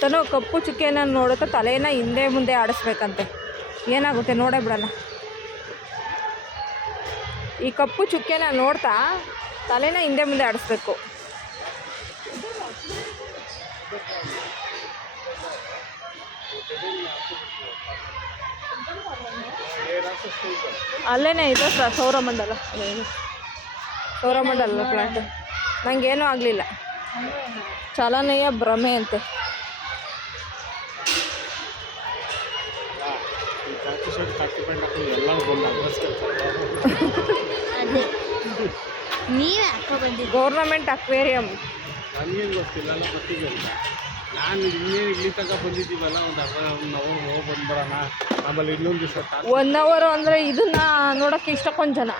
ತನು ಕಪ್ಪು ಚುಕ್ಕೆನ ನೋಡುತ್ತಾ ತಲೆನ ಹಿಂದೆ ಮುಂದೆ ಆಡಿಸ್ಬೇಕಂತೆ. ಏನಾಗುತ್ತೆ ನೋಡೇ ಬಿಡೋಣ. ಈ ಕಪ್ಪು ಚುಕ್ಕೆನ ನೋಡ್ತಾ ತಲೆನ ಹಿಂದೆ ಮುಂದೆ ಆಡಿಸ್ಬೇಕು. ಅಲ್ಲೇನೇ ಇದೆ ಸೌರಮಂಡಲ. ಸೌರಮಂಡಲ ಪ್ಲಾಂಟ್. ನನಗೇನೂ ಆಗಲಿಲ್ಲ. ಚಲನೆಯ ಭ್ರಮೆ ಅಂತೆ. ಅದೇ ನೀವೇ ಹಾಕೋ ಬಂದಿದ್ದು. Government aquarium. ನನಗೇನು ಗೊತ್ತಿಲ್ಲ, ಗೊತ್ತಿಲ್ಲ. ನಾನು ಇನ್ನೇನು ಇಲ್ಲಿ ತನಕ ಬಂದಿದ್ದೀವಲ್ಲ, ಒಂದು ಅರ್ಧ ಹೋಗಿ ಬಂದ್ಬರೋಣ. ಆಮೇಲೆ ಇನ್ನೊಂದು ದಿವಸ 1 ಅವರ್ ಅಂದರೆ ಇದನ್ನ ನೋಡೋಕ್ಕೆ ಇಷ್ಟಕ್ಕೊಂದು ಜನ.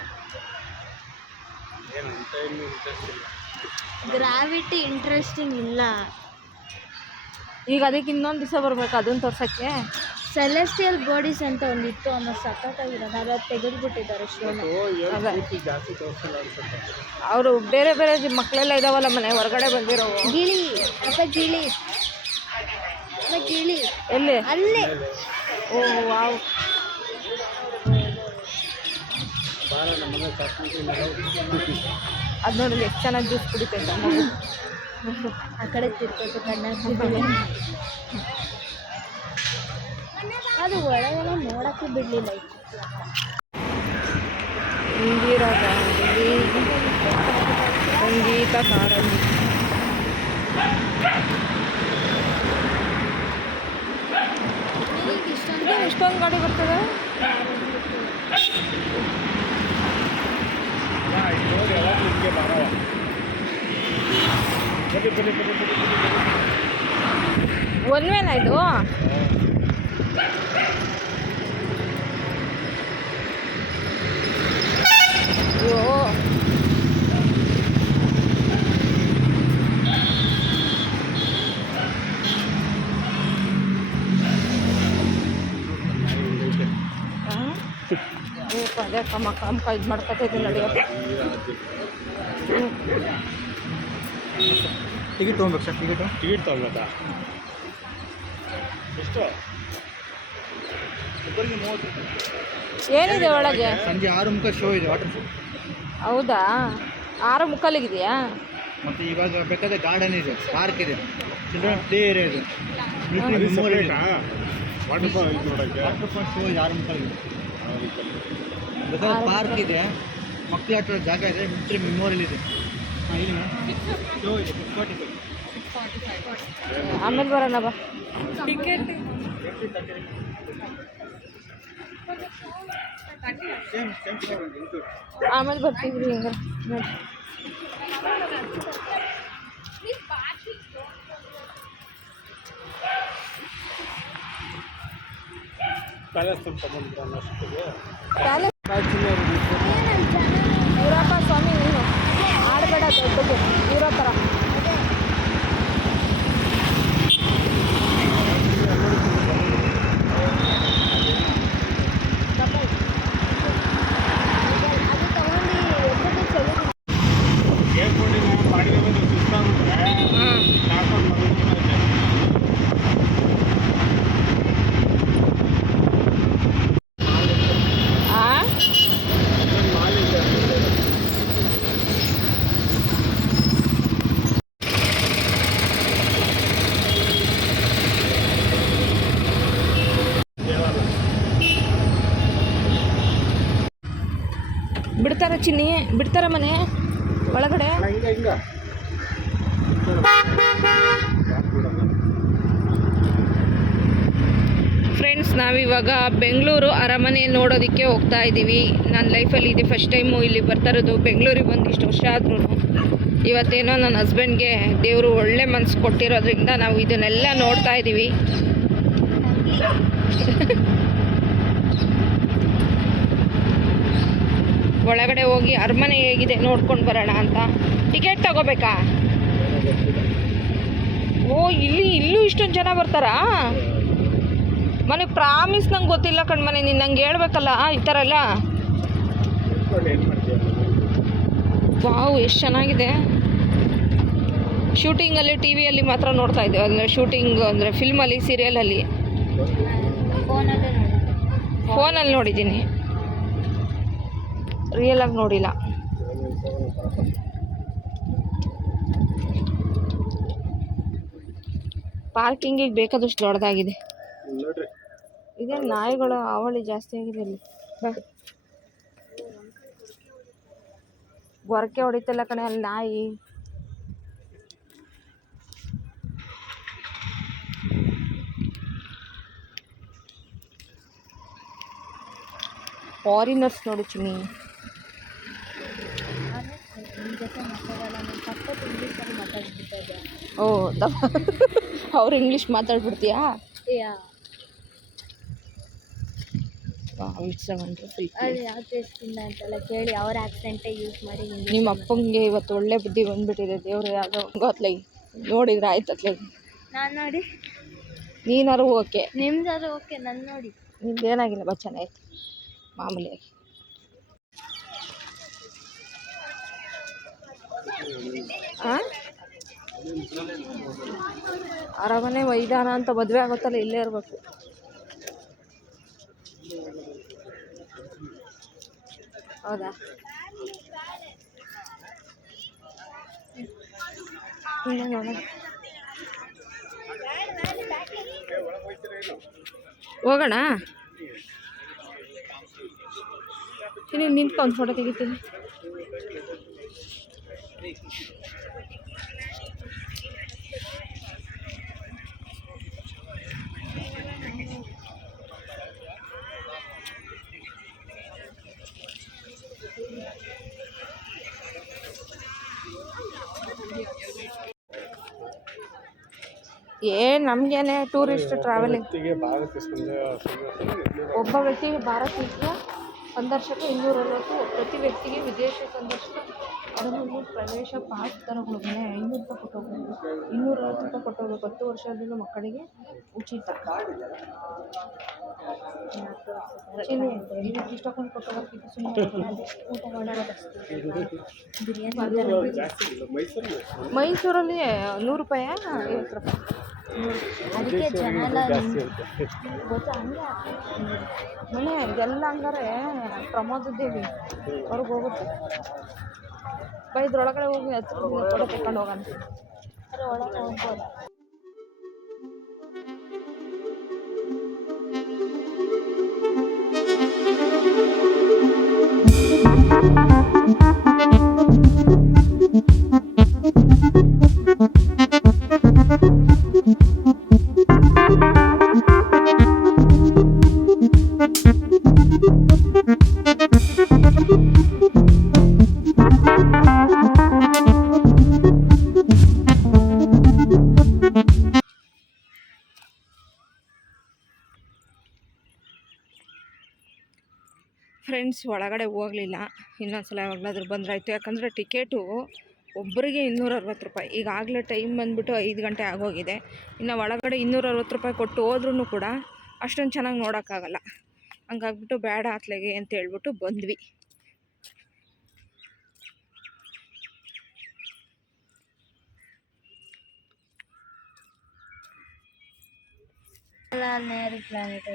ಏನಂತ ಇನ್ನೂ ಇಂಟ್ರೆಸ್ಟ್ ಇಲ್ಲ. ಗ್ರಾವಿಟಿ ಇಂಟ್ರೆಸ್ಟಿಂಗ್ ಇಲ್ಲ. ಈಗ ಅದಕ್ಕೆ ಇನ್ನೊಂದು ದಿವಸ ಬರಬೇಕು ಅದನ್ನು ತೋರ್ಸೋಕ್ಕೆ. ಸೆಲೆಸ್ಟಿಯಲ್ ಬಾಡೀಸ್ ಅಂತ ಒಂದಿತ್ತು, ಅನ್ನೋ ಸಖತ್ತಾಗಿರೋದು. ಅದ ತೆಗೆದುಬಿಟ್ಟಿದ್ದಾರೆ ಶೋನ. ಜಾಸ್ತಿ ತೋರಿಸಲ್ಲ ಅನ್ಸುತ್ತೆ. ಅವರು ಬೇರೆ ಬೇರೆ ಮಕ್ಕಳೆಲ್ಲ ಇದಾವಲ್ಲ ಮನೆ ಹೊರಗಡೆ ಬಂದಿರೋ. ಗಿಳಿ ಅಪ್ಪ, ಗಿಳಿ ಅಪ್ಪ, ಗಿಳಿ ಎಲ್ಲಿ? ಅಲ್ಲೇ. ಓ ವಾವ್. ಅದು ನೋಡಿ ಎಷ್ಟು ಚೆನ್ನಾಗಿ ಜ್ಯೂಸ್ ಕುಡಿತೈತೆ ಮಗು. ಆ ಕಡೆ ತಿರ್ಕೊಟ್ಟು ಕಣ್ಣಾಗ್ತಿದ್ದೆ. ಅದು ಒಳಗೆಲ್ಲ ನೋಡಕ್ಕೆ ಬಿಡಲಿಲ್ಲ. ಇಂದಿರಾ ಗಾಂಧಿ ಸಂಗೀತ ಕಾರಂಜಿ. ಇಷ್ಟೊಂದು ಗಾಡಿ ಬರ್ತದೆ. ಒನ್ವೇನಾ ಇದು? ಅಯ್ಯೋ, ಅದೇ ಕಮ್ಮ ಇದು ಮಾಡ್ಕೊತೈತೆ ನಡಿಯಪ್ಪ. ಟಿಕೆಟ್ ತೊಗೊಬೇಕು ಸರ್ ಟಿಕೆಟ್ ತಗೊಳ್ಬೇಕಾ? ಎಷ್ಟು? ಒಬ್ಬರಿಗೆ 30 ರೂಪಾಯಿ. ಏನಿದೆ ಒಳಗೆ? ಸಂಜೆ 6:30 ಶೋ ಇದೆ, ವಾಟರ್ ಶೋ. ಹೌದಾ? 6:30 ಮತ್ತು ಇವಾಗ ಬೇಕಾದ್ರೆ ಗಾರ್ಡನ್ ಇದೆ, ಪಾರ್ಕ್ ಇದೆ, ಚಿಲ್ಡ್ರನ್ ಪ್ಲೇ ಏರಿಯಾ ಇದೆ, ಮಿಲಿಟರಿ ಮೆಮೋರಿಯಲ್ ಇದೆ. ವಾಟರ್ ಫಾಲ್ ಇದು ನೋಡೋಕ್ಕೆ ವಾಟರ್ ಫಾಲ್ ಶೋ ಇದೆ 6:30 ಬೇಕಾದ್ರೆ ಪಾರ್ಕ್ ಇದೆ, ಮಕ್ಕಳ ಆಟ ಆಡೋ ಜಾಗ ಇದೆ, ಮಿಲಿಟರಿ ಮೆಮೋರಿಯಲ್ ಇದೆ. ಹಾಂ ಇಲ್ಲಿ ಶೋ ಇದೆ 45. ಆಮೇಲೆ ಬರೋಣ ಬಾ. ಟಿಕೆಟ್ ಆಮೇಲೆ ಬರ್ತೀವಿ ಹಿಂಗೆ ನೋಡಿ. ಪ್ಯಾಲೇಸ್ ತಗೊಂಡ್ಬಂದ್ರೆ ಅಷ್ಟೊತ್ತಿಗೆ ಇವರಪ್ಪ ಸ್ವಾಮಿ, ನೀನು ಆಡಬೇಡ ದೊಡ್ಡದು ಇರೋ ಥರ. ಏರ್ಪೋರ್ಟಿಗೆ ಬಾಡಿಗೆ ಬಂದು ಸುಸ್ತಾಗ್ಬಿಟ್ರೆ ಕಾಕೊಂಡು ಮಲಗ್ಬಿಡುತ್ತೆ. ಬಿಡ್ತಾರ ಚಿನ್ನಿ, ಬಿಡ್ತಾರ ಮನೆ ಒಳಗಡೆ. ಫ್ರೆಂಡ್ಸ್, ನಾವಿವಾಗ ಬೆಂಗಳೂರು ಅರಮನೆ ನೋಡೋದಕ್ಕೆ ಹೋಗ್ತಾ ಇದ್ದೀವಿ. ನನ್ನ ಲೈಫಲ್ಲಿ ಇದೆ ಫಸ್ಟ್ ಟೈಮು ಇಲ್ಲಿ ಬರ್ತಾ ಇರೋದು. ಬೆಂಗಳೂರಿಗೆ ಬಂದು ಇಷ್ಟು ವರ್ಷ ಆದ್ರೂ ಇವತ್ತೇನೋ ನನ್ನ ಹಸ್ಬೆಂಡ್ಗೆ ದೇವರು ಒಳ್ಳೆ ಮನಸ್ಸು ಕೊಟ್ಟಿರೋದ್ರಿಂದ ನಾವು ಇದನ್ನೆಲ್ಲ ನೋಡ್ತಾ ಇದ್ದೀವಿ. ಒಳಗಡೆ ಹೋಗಿ ಅರಮನೆ ಹೇಗಿದೆ ನೋಡ್ಕೊಂಡು ಬರೋಣ ಅಂತ. ಟಿಕೆಟ್ ತಗೋಬೇಕಾ? ಓ, ಇಲ್ಲೂ ಇಷ್ಟೊಂದು ಜನ ಬರ್ತಾರಾ? ಮನೆ ಪ್ರಾಮಿಸ್ ನಂಗೆ ಗೊತ್ತಿಲ್ಲ ಕಣ್ಮನೆ, ನೀನು ನಂಗೆ ಹೇಳ್ಬೇಕಲ್ಲ ಈ ಥರ ಎಲ್ಲ. ವಾವ್, ಎಷ್ಟು ಚೆನ್ನಾಗಿದೆ. ಶೂಟಿಂಗಲ್ಲಿ ಟಿ ವಿಯಲ್ಲಿ ಮಾತ್ರ ನೋಡ್ತಾ ಇದ್ದೇವೆ, ಅಂದರೆ ಶೂಟಿಂಗ್ ಅಂದರೆ ಫಿಲ್ಮಲ್ಲಿ, ಸೀರಿಯಲಲ್ಲಿ, ಫೋನಲ್ಲಿ ನೋಡಿದ್ದೀನಿ, ರಿಯಲ್ ಆಗಿ ನೋಡಿಲ್ಲ. ಪಾರ್ಕಿಂಗಿಗೆ ಬೇಕಾದಷ್ಟು ದೊಡ್ಡದಾಗಿದೆ. ಇದೇ ನಾಯಿಗಳ ಅವಳಿ ಜಾಸ್ತಿ ಆಗಿದೆ ಇಲ್ಲಿ. ಗೊರಕೆ ಹೊಡಿತಿಲ್ಲ ಕಣೆ ಅಲ್ಲಿ ನಾಯಿ. ಫಾರಿನರ್ಸ್ ನೋಡಿ ಚಿನ್ನಿ. ಓ, ಅವ್ರು ಇಂಗ್ಲೀಷ್ ಮಾತಾಡ್ಬಿಡ್ತೀಯಾ? It's wonderful. ಯಾವ ದೇಶದಿಂದ ಅಂತೆಲ್ಲ ಕೇಳಿ ಅವ್ರ ಆಕ್ಸೆಂಟೇ ಯೂಸ್ ಮಾಡಿ. ನಿಮ್ಮ ಅಪ್ಪಂಗೆ ಇವತ್ತು ಒಳ್ಳೆ ಬುದ್ಧಿ ಬಂದ್ಬಿಟ್ಟಿದೆ. ದೇವ್ರು ಯಾವುದೋ ಗೊತ್ತಲೈ ನೋಡಿದ್ರೆ ಆಯ್ತತ್ಲೈ. ನಾನು ನೋಡಿ, ನೀನಾರು ಓಕೆ, ನಿಮ್ದಾದ್ರು ಓಕೆ, ನಾನು ನೋಡಿ. ನಿಮ್ದೇನಾಗಿಲ್ಲ ಬಾ, ಚೆನ್ನಾಯ್ತು ಮಾಮೂಲಿಯಾಗಿ. ಅರಮನೆ ಮೈದಾನ ಅಂತ ಮದುವೆ ಆಗುತ್ತಲ್ಲ, ಇಲ್ಲೇ ಇರಬೇಕು. ಹೌದಾ? ನೋಡೋಣ, ಹೋಗೋಣ. ಇಲ್ಲಿ ನಿಂತ್ಕೊಂಡು ಫೋಟೋ ತೆಗಿತೀನಿ. ನಮಗೇನೆ ಟೂರಿಸ್ಟ್ ಟ್ರಾವೆಲಿಂಗ್. ಒಬ್ಬ ವ್ಯಕ್ತಿಗೆ ಭಾರತ ಸಂದರ್ಶಕ 260, ಪ್ರತಿ ವ್ಯಕ್ತಿಗೆ ವಿದೇಶಿ ಸಂದರ್ಶಕ ನಮ್ಮಲ್ಲಿ ಪ್ರವೇಶ ಪಾಸ್ ತರೋಗ್ಲೇ 500 ರೂಪಾಯಿ ಕೊಟ್ಟು ಹೋಗ್ಬೇಕು. 250 ರೂಪಾಯಿ ಕೊಟ್ಟು ಹೋಗ್ಬೇಕು. 10 ವರ್ಷದಿಂದ ಮಕ್ಕಳಿಗೆ ಉಚಿತ. ಚಿನ್ನಿ ಇದಕ್ಕೆ ಇಷ್ಟೊಂದು ಕೊಟ್ಟು ಹೋಗ್ತಿದ್ದು ಸುಮ್ಮನೆ ಊಟ ಮಾಡೋದು ಮೈಸೂರಲ್ಲಿ 100 ರೂಪಾಯಿ 50 ರೂಪಾಯಿ ಅದಕ್ಕೆ ಜನ ಎಲ್ಲ ಗೊತ್ತಾ ಹಂಗೆ ಮನೆ ಇದೆಲ್ಲ ಹಂಗಾರೆ ಪ್ರಮೋದಿದ್ದೀವಿ ಅವ್ರಿಗೆ ಹೋಗುತ್ತೆ ಇದ್ರೊಳಗಡೆ ಹೋಗಿ ಹತ್ರ ಫೋಟೋ ತೆಕ್ಕೊಂಡು ಹೋಗೋಣ ಒಳಗೆ ಹೋಗ್ಬೋದು. ಫ್ರೆಂಡ್ಸ್ ಒಳಗಡೆ ಹೋಗಲಿಲ್ಲ, ಇನ್ನೊಂದ್ಸಲ ಯಾವಾಗಲಾದ್ರೂ ಬಂದ್ರಾಯ್ತು. ಯಾಕಂದರೆ ಟಿಕೆಟು ಒಬ್ಬರಿಗೆ 260 ರೂಪಾಯಿ. ಈಗಾಗಲೇ ಟೈಮ್ ಬಂದುಬಿಟ್ಟು 5 ಗಂಟೆ ಆಗೋಗಿದೆ. ಇನ್ನು ಒಳಗಡೆ 260 ರೂಪಾಯಿ ಕೊಟ್ಟು ಹೋದ್ರೂ ಕೂಡ ಅಷ್ಟೊಂದು ಚೆನ್ನಾಗಿ ನೋಡೋಕ್ಕಾಗಲ್ಲ. ಹಂಗಾಗ್ಬಿಟ್ಟು ಬೇಡ ಅತ್ಲೆಗೆ ಅಂತ ಹೇಳ್ಬಿಟ್ಟು ಬಂದ್ವಿ.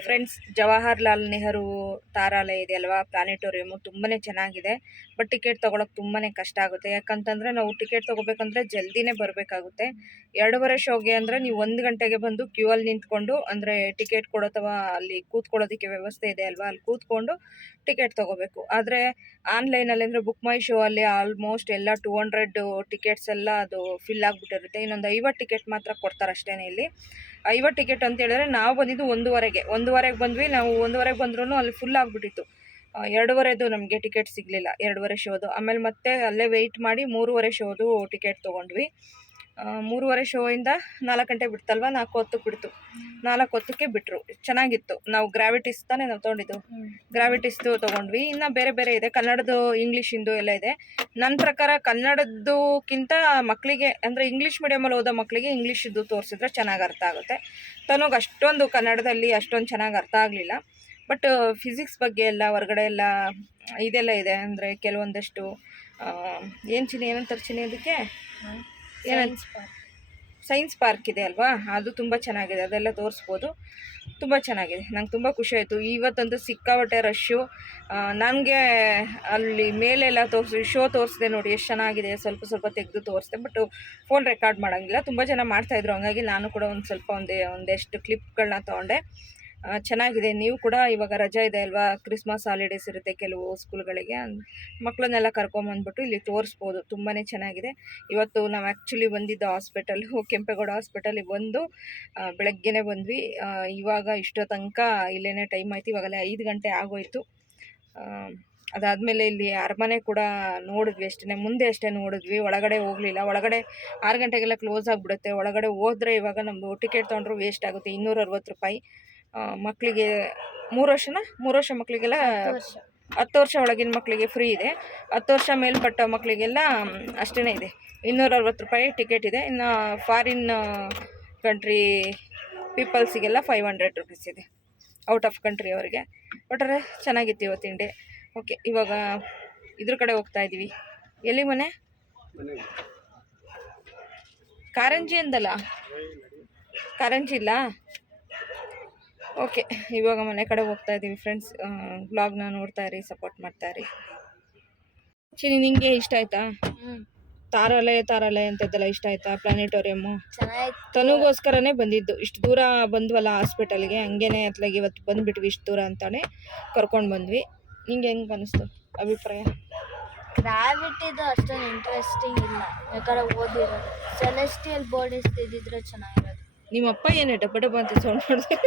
ಫ್ರೆಂಡ್ಸ್, ಜವಾಹರ್ಲಾಲ್ ನೆಹರು ತಾರಾಲಯ ಇದೆ ಅಲ್ವಾ, ಪ್ಲಾನೆಟೋರಿಯಮು ತುಂಬಾ ಚೆನ್ನಾಗಿದೆ. ಬಟ್ ಟಿಕೆಟ್ ತೊಗೊಳಕ್ಕೆ ತುಂಬಾ ಕಷ್ಟ ಆಗುತ್ತೆ. ಯಾಕಂತಂದರೆ ನಾವು ಟಿಕೆಟ್ ತೊಗೋಬೇಕಂದ್ರೆ ಜಲ್ದಿನೇ ಬರಬೇಕಾಗುತ್ತೆ. 2:30 ಶೋಗೆ ಅಂದರೆ ನೀವು 1 ಗಂಟೆಗೆ ಬಂದು ಕ್ಯೂ ಅಲ್ಲಿ ನಿಂತ್ಕೊಂಡು, ಅಂದರೆ ಟಿಕೆಟ್ ಕೊಡೋ ಅಥವಾ ಅಲ್ಲಿ ಕೂತ್ಕೊಳ್ಳೋದಕ್ಕೆ ವ್ಯವಸ್ಥೆ ಇದೆ ಅಲ್ವಾ, ಅಲ್ಲಿ ಕೂತ್ಕೊಂಡು ಟಿಕೆಟ್ ತೊಗೋಬೇಕು. ಆದರೆ ಆನ್ಲೈನಲ್ಲಿ ಅಂದರೆ ಬುಕ್ ಮೈ ಶೋ ಅಲ್ಲಿ ಆಲ್ಮೋಸ್ಟ್ ಎಲ್ಲ 200 ಟಿಕೆಟ್ಸ್ ಎಲ್ಲ ಅದು ಫಿಲ್ ಆಗಿಬಿಟ್ಟಿರುತ್ತೆ. ಇನ್ನೊಂದು 50 ಟಿಕೆಟ್ ಮಾತ್ರ ಕೊಡ್ತಾರೆ ಅಷ್ಟೇ. ಇಲ್ಲಿ 50 ಟಿಕೆಟ್ ಅಂತ ಹೇಳಿದ್ರೆ ನಾವು ಬಂದಿದ್ದು 1:30ಗೆ ಬಂದ್ವಿ. ನಾವು 1:30ಗೆ ಬಂದ್ರೂ ಅಲ್ಲಿ ಫುಲ್ ಆಗಿಬಿಟ್ಟಿತ್ತು. 2:30ದು ನಮಗೆ ಟಿಕೆಟ್ ಸಿಗಲಿಲ್ಲ, 2:30 ಶೋದು. ಆಮೇಲೆ ಮತ್ತೆ ಅಲ್ಲೇ ವೆಯ್ಟ್ ಮಾಡಿ 3:30 ಶೋದು ಟಿಕೆಟ್ ತೊಗೊಂಡ್ವಿ. 3:30 ಶೋಯಿಂದ 4 ಗಂಟೆ ಬಿಡ್ತಲ್ವ, 4:10 ಬಿಡ್ತು. 4:10ಕ್ಕೆ ಬಿಟ್ಟರು. ಚೆನ್ನಾಗಿತ್ತು. ನಾವು ಗ್ರಾವಿಟೀಸ್ ತಾನೇ ನಾವು ತೊಗೊಂಡಿದ್ದು, ಗ್ರಾವಿಟೀಸ್ದು ತೊಗೊಂಡ್ವಿ. ಇನ್ನು ಬೇರೆ ಬೇರೆ ಇದೆ, ಕನ್ನಡದ್ದು ಇಂಗ್ಲೀಷಿಂದು ಎಲ್ಲ ಇದೆ. ನನ್ನ ಪ್ರಕಾರ ಕನ್ನಡದ್ದಕ್ಕಿಂತ ಮಕ್ಕಳಿಗೆ, ಅಂದರೆ ಇಂಗ್ಲೀಷ್ ಮೀಡಿಯಮಲ್ಲಿ ಓದೋ ಮಕ್ಕಳಿಗೆ ಇಂಗ್ಲೀಷದ್ದು ತೋರಿಸಿದ್ರೆ ಚೆನ್ನಾಗಿ ಅರ್ಥ ಆಗುತ್ತೆ. ತನಗೆ ಅಷ್ಟೊಂದು ಕನ್ನಡದಲ್ಲಿ ಅಷ್ಟೊಂದು ಚೆನ್ನಾಗಿ ಅರ್ಥ ಆಗಲಿಲ್ಲ. ಬಟ್ ಫಿಸಿಕ್ಸ್ ಬಗ್ಗೆ ಎಲ್ಲ ಹೊರಗಡೆ ಎಲ್ಲ ಇದೆಲ್ಲ ಇದೆ. ಅಂದರೆ ಕೆಲವೊಂದಷ್ಟು ಏನು ಚಿನ್ನಿ ಏನಂತಾರೆ ಚಿನ್ನಿ ಅದಕ್ಕೆ, ಸೈನ್ಸ್ ಪಾರ್ಕ್ ಇದೆ ಅಲ್ವಾ, ಅದು ತುಂಬ ಚೆನ್ನಾಗಿದೆ. ಅದೆಲ್ಲ ತೋರಿಸ್ಬೋದು, ತುಂಬ ಚೆನ್ನಾಗಿದೆ. ನಂಗೆ ತುಂಬ ಖುಷಿ ಆಯಿತು. ಇವತ್ತಂತೂ ಸಿಕ್ಕಾಪಟ್ಟೆ ರಶ್ಶು. ನನಗೆ ಅಲ್ಲಿ ಮೇಲೆಲ್ಲ ಶೋ ತೋರಿಸಿದೆ ನೋಡಿ, ಎಷ್ಟು ಚೆನ್ನಾಗಿದೆ. ಸ್ವಲ್ಪ ತೆಗೆದು ತೋರಿಸಿದೆ, ಬಟ್ ಫೋನ್ ರೆಕಾರ್ಡ್ ಮಾಡೋಂಗಿಲ್ಲ. ತುಂಬ ಜನ ಮಾಡ್ತಾಯಿದ್ರು, ಹಂಗಾಗಿ ನಾನು ಕೂಡ ಒಂದೆಷ್ಟು ಕ್ಲಿಪ್ಗಳನ್ನ ತೊಗೊಂಡೆ. ಚೆನ್ನಾಗಿದೆ. ನೀವು ಕೂಡ ಇವಾಗ ರಜೆ ಇದೆ ಅಲ್ವಾ, ಕ್ರಿಸ್ಮಸ್ ಹಾಲಿಡೇಸ್ ಇರುತ್ತೆ ಕೆಲವು ಸ್ಕೂಲ್ಗಳಿಗೆ, ಮಕ್ಕಳನ್ನೆಲ್ಲ ಕರ್ಕೊಂಬಂದ್ಬಿಟ್ಟು ಇಲ್ಲಿ ತೋರಿಸ್ಬೋದು. ತುಂಬಾ ಚೆನ್ನಾಗಿದೆ. ಇವತ್ತು ನಾವು ಆ್ಯಕ್ಚುಲಿ ಬಂದಿದ್ದು ಹಾಸ್ಪಿಟಲ್ಲು, ಕೆಂಪೇಗೌಡ ಹಾಸ್ಪಿಟಲಿಗೆ ಬಂದು ಬೆಳಗ್ಗೆನೇ ಬಂದ್ವಿ. ಇವಾಗ ಇಷ್ಟೋ ತನಕ ಇಲ್ಲೇ ಟೈಮ್ ಆಯಿತು. ಇವಾಗಲೇ 5 ಗಂಟೆ ಆಗೋಯಿತು. ಅದಾದಮೇಲೆ ಇಲ್ಲಿ ಅರಮನೆ ಕೂಡ ನೋಡಿದ್ವಿ ಅಷ್ಟೇ, ಮುಂದೆ ಅಷ್ಟೇ ನೋಡಿದ್ವಿ. ಒಳಗಡೆ ಹೋಗಲಿಲ್ಲ. ಒಳಗಡೆ 6 ಗಂಟೆಗೆಲ್ಲ ಕ್ಲೋಸ್ ಆಗಿಬಿಡುತ್ತೆ. ಒಳಗಡೆ ಹೋದರೆ ಇವಾಗ ನಮ್ಮದು ಟಿಕೆಟ್ ತೊಗೊಂಡ್ರು ವೇಸ್ಟ್ ಆಗುತ್ತೆ. 260 ರೂಪಾಯಿ. ಮಕ್ಕಳಿಗೆ 3 ವರ್ಷ ಮಕ್ಕಳಿಗೆಲ್ಲ 10 ವರ್ಷ ಒಳಗಿನ ಮಕ್ಕಳಿಗೆ ಫ್ರೀ ಇದೆ. 10 ವರ್ಷ ಮೇಲ್ಪಟ್ಟ ಮಕ್ಕಳಿಗೆಲ್ಲ ಅಷ್ಟೇ ಇದೆ. 260 ರೂಪಾಯಿ ಟಿಕೆಟ್ ಇದೆ. ಇನ್ನು ಫಾರಿನ್ ಕಂಟ್ರಿ ಪೀಪಲ್ಸಿಗೆಲ್ಲ 500 ರುಪೀಸ್ ಇದೆ, ಔಟ್ ಆಫ್ ಕಂಟ್ರಿ ಅವರಿಗೆ. ಒಟ್ಟಾರೆ ಚೆನ್ನಾಗಿತ್ತು ಇವತ್ತಿನ ಡೇ. ಓಕೆ, ಇವಾಗ ಇದ್ರ ಕಡೆ ಹೋಗ್ತಾ ಇದ್ದೀವಿ. ಎಲ್ಲಿ ಮನೆ? ಕಾರಂಜಿ ಅಂದಲ್ಲ, ಕಾರಂಜಿ ಇಲ್ಲ. ಓಕೆ, ಇವಾಗ ಮನೆ ಕಡೆ ಹೋಗ್ತಾ ಇದ್ದೀವಿ ಫ್ರೆಂಡ್ಸ್. ವ್ಲಾಗ್ನ ನೋಡ್ತಾ ಇರಿ, ಸಪೋರ್ಟ್ ಮಾಡ್ತಾ ಇರಿ. ಚಿನ್ನಿ, ನಿಂಗೆ ಇಷ್ಟ ಆಯ್ತಾ ತಾರಾಲಯ ಅಂತಿದ್ದಲ್ಲ, ಇಷ್ಟ ಆಯ್ತಾ ಪ್ಲಾನೆಟೋರಿಯಮ್ಮು? ತನಗೋಸ್ಕರನೇ ಬಂದಿದ್ದು. ಇಷ್ಟು ದೂರ ಬಂದ್ವಲ್ಲ ಹಾಸ್ಪಿಟಲ್ಗೆ, ಹಂಗೇನೆ ಅತ್ಲಾಗಿ ಇವತ್ತು ಬಂದುಬಿಟ್ವಿ. ಇಷ್ಟು ದೂರ ಅಂತಾನೆ ಕರ್ಕೊಂಡು ಬಂದ್ವಿ. ನಿಂಗೆ ಹೆಂಗೆ ಅನ್ನಿಸ್ತು ಅಭಿಪ್ರಾಯ? ಗ್ರಾವಿಟಿದು ಅಷ್ಟೊಂದು ಇಂಟ್ರೆಸ್ಟಿಂಗ್ ಇಲ್ಲ, ಯಾಕಂದ್ರೆ ಓದಿರೋದು. ಸೆಲೆಸ್ಟಿಯಲ್ ಬಾಡೀಸ್ ಇದ್ದಿದ್ರೆ ಚೆನ್ನಾಗಿರೋದು. ನಿಮ್ಮಪ್ಪ ಏನೇ ಡಬ್ಬ ಡಬ್ಬ ಅಂತ ಸೌಂಡ್ ಮಾಡಿದೆ?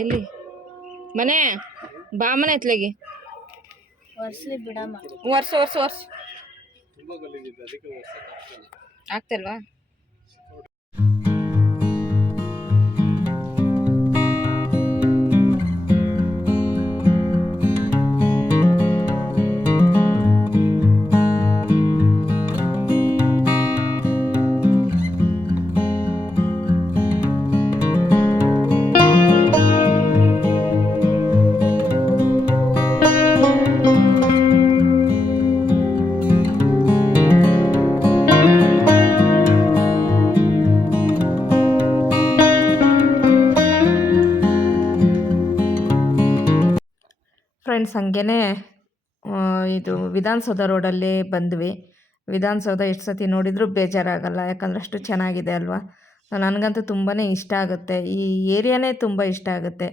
ಎಲ್ಲಿ ಮನೆ? ಬಾ ಮನೆ ಎತ್ಲಾಗಿ ಒರ್ಸ್ಲಿ ಬಿಡಮ್ಮ. ವರ್ಷ ತುಂಬ ಗಲೀಜಿದೆ, ಅದಕ್ಕೆ ಆಗ್ತಲ್ವಾ? ಫ್ರೆಂಡ್ಸ್ ಹಂಗೇ ಇದು ವಿಧಾನಸೌಧ ರೋಡಲ್ಲಿ ಬಂದ್ವಿ. ವಿಧಾನಸೌಧ ಎಷ್ಟು ಸತಿ ನೋಡಿದರೂ ಬೇಜಾರಾಗಲ್ಲ, ಯಾಕಂದರೆ ಅಷ್ಟು ಚೆನ್ನಾಗಿದೆ ಅಲ್ವಾ. ನನಗಂತೂ ತುಂಬಾ ಇಷ್ಟ ಆಗುತ್ತೆ, ಈ ಏರಿಯಾನೇ ತುಂಬ ಇಷ್ಟ ಆಗುತ್ತೆ.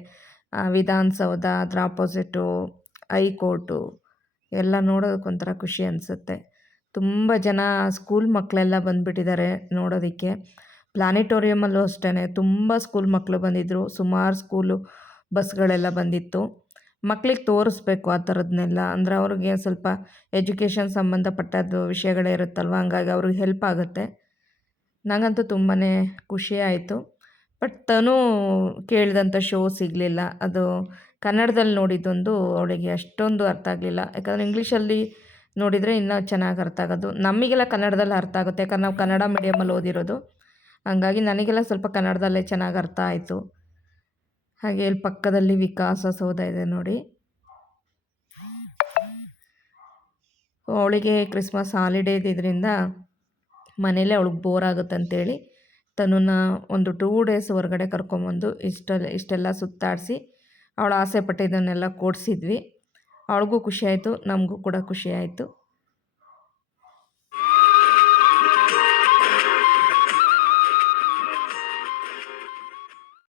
ವಿಧಾನಸೌಧ, ಅದ್ರ ಆಪೋಸಿಟು ಹೈಕೋರ್ಟು ಎಲ್ಲ ನೋಡೋದಕ್ಕೊಂಥರ ಖುಷಿ ಅನಿಸುತ್ತೆ. ತುಂಬ ಜನ ಸ್ಕೂಲ್ ಮಕ್ಕಳೆಲ್ಲ ಬಂದುಬಿಟ್ಟಿದ್ದಾರೆ ನೋಡೋದಕ್ಕೆ. ಪ್ಲಾನೆಟೋರಿಯಮಲ್ಲೂ ಅಷ್ಟೇ ತುಂಬ ಸ್ಕೂಲ್ ಮಕ್ಕಳು ಬಂದಿದ್ದರು, ಸುಮಾರು ಸ್ಕೂಲು ಬಸ್ಗಳೆಲ್ಲ ಬಂದಿತ್ತು. ಮಕ್ಳಿಗೆ ತೋರಿಸ್ಬೇಕು ಆ ಥರದನ್ನೆಲ್ಲ, ಅಂದರೆ ಅವ್ರಿಗೆ ಸ್ವಲ್ಪ ಎಜುಕೇಷನ್ ಸಂಬಂಧಪಟ್ಟದ್ದು ವಿಷಯಗಳೇ ಇರುತ್ತಲ್ವ, ಹಂಗಾಗಿ ಅವ್ರಿಗೆ ಹೆಲ್ಪ್ ಆಗುತ್ತೆ. ನನಗಂತೂ ತುಂಬಾ ಖುಷಿ ಆಯಿತು. ಬಟ್ ತನೂ ಕೇಳಿದಂಥ ಶೋ ಸಿಗಲಿಲ್ಲ. ಅದು ಕನ್ನಡದಲ್ಲಿ ನೋಡಿದ್ದೊಂದು ಅವಳಿಗೆ ಅಷ್ಟೊಂದು ಅರ್ಥ ಆಗಲಿಲ್ಲ, ಯಾಕಂದರೆ ಇಂಗ್ಲೀಷಲ್ಲಿ ನೋಡಿದರೆ ಇನ್ನೂ ಚೆನ್ನಾಗಿ ಅರ್ಥ ಆಗೋದು. ನಮಗೆಲ್ಲ ಕನ್ನಡದಲ್ಲಿ ಅರ್ಥ ಆಗುತ್ತೆ, ಯಾಕಂದ್ರೆ ನಾವು ಕನ್ನಡ ಮೀಡಿಯಮಲ್ಲಿ ಓದಿರೋದು, ಹಂಗಾಗಿ ನನಗೆಲ್ಲ ಸ್ವಲ್ಪ ಕನ್ನಡದಲ್ಲೇ ಚೆನ್ನಾಗಿ ಅರ್ಥ ಆಯಿತು. ಹಾಗೆ ಇಲ್ಲಿ ಪಕ್ಕದಲ್ಲಿ ವಿಕಾಸಸೌಧ ಇದೆ ನೋಡಿ. ಅವಳಿಗೆ ಕ್ರಿಸ್ಮಸ್ ಹಾಲಿಡೇ ಇದ್ದಿದ್ದರಿಂದ ಮನೇಲೇ ಅವಳಿಗೆ ಬೋರ್ ಆಗುತ್ತೆ ಅಂತೇಳಿ ತನ್ನನ್ನ ಒಂದು 2 ಡೇಸ್ ಹೊರಗಡೆ ಕರ್ಕೊಂಬಂದು ಇಷ್ಟೆಲ್ಲ ಸುತ್ತಾಡಿಸಿ ಅವಳು ಆಸೆ ಪಟ್ಟಿದ್ದನ್ನೆಲ್ಲ ಕೊಡಿಸಿದ್ವಿ. ಅವಳಿಗೂ ಖುಷಿಯಾಯಿತು, ನಮಗೂ ಕೂಡ ಖುಷಿಯಾಯಿತು.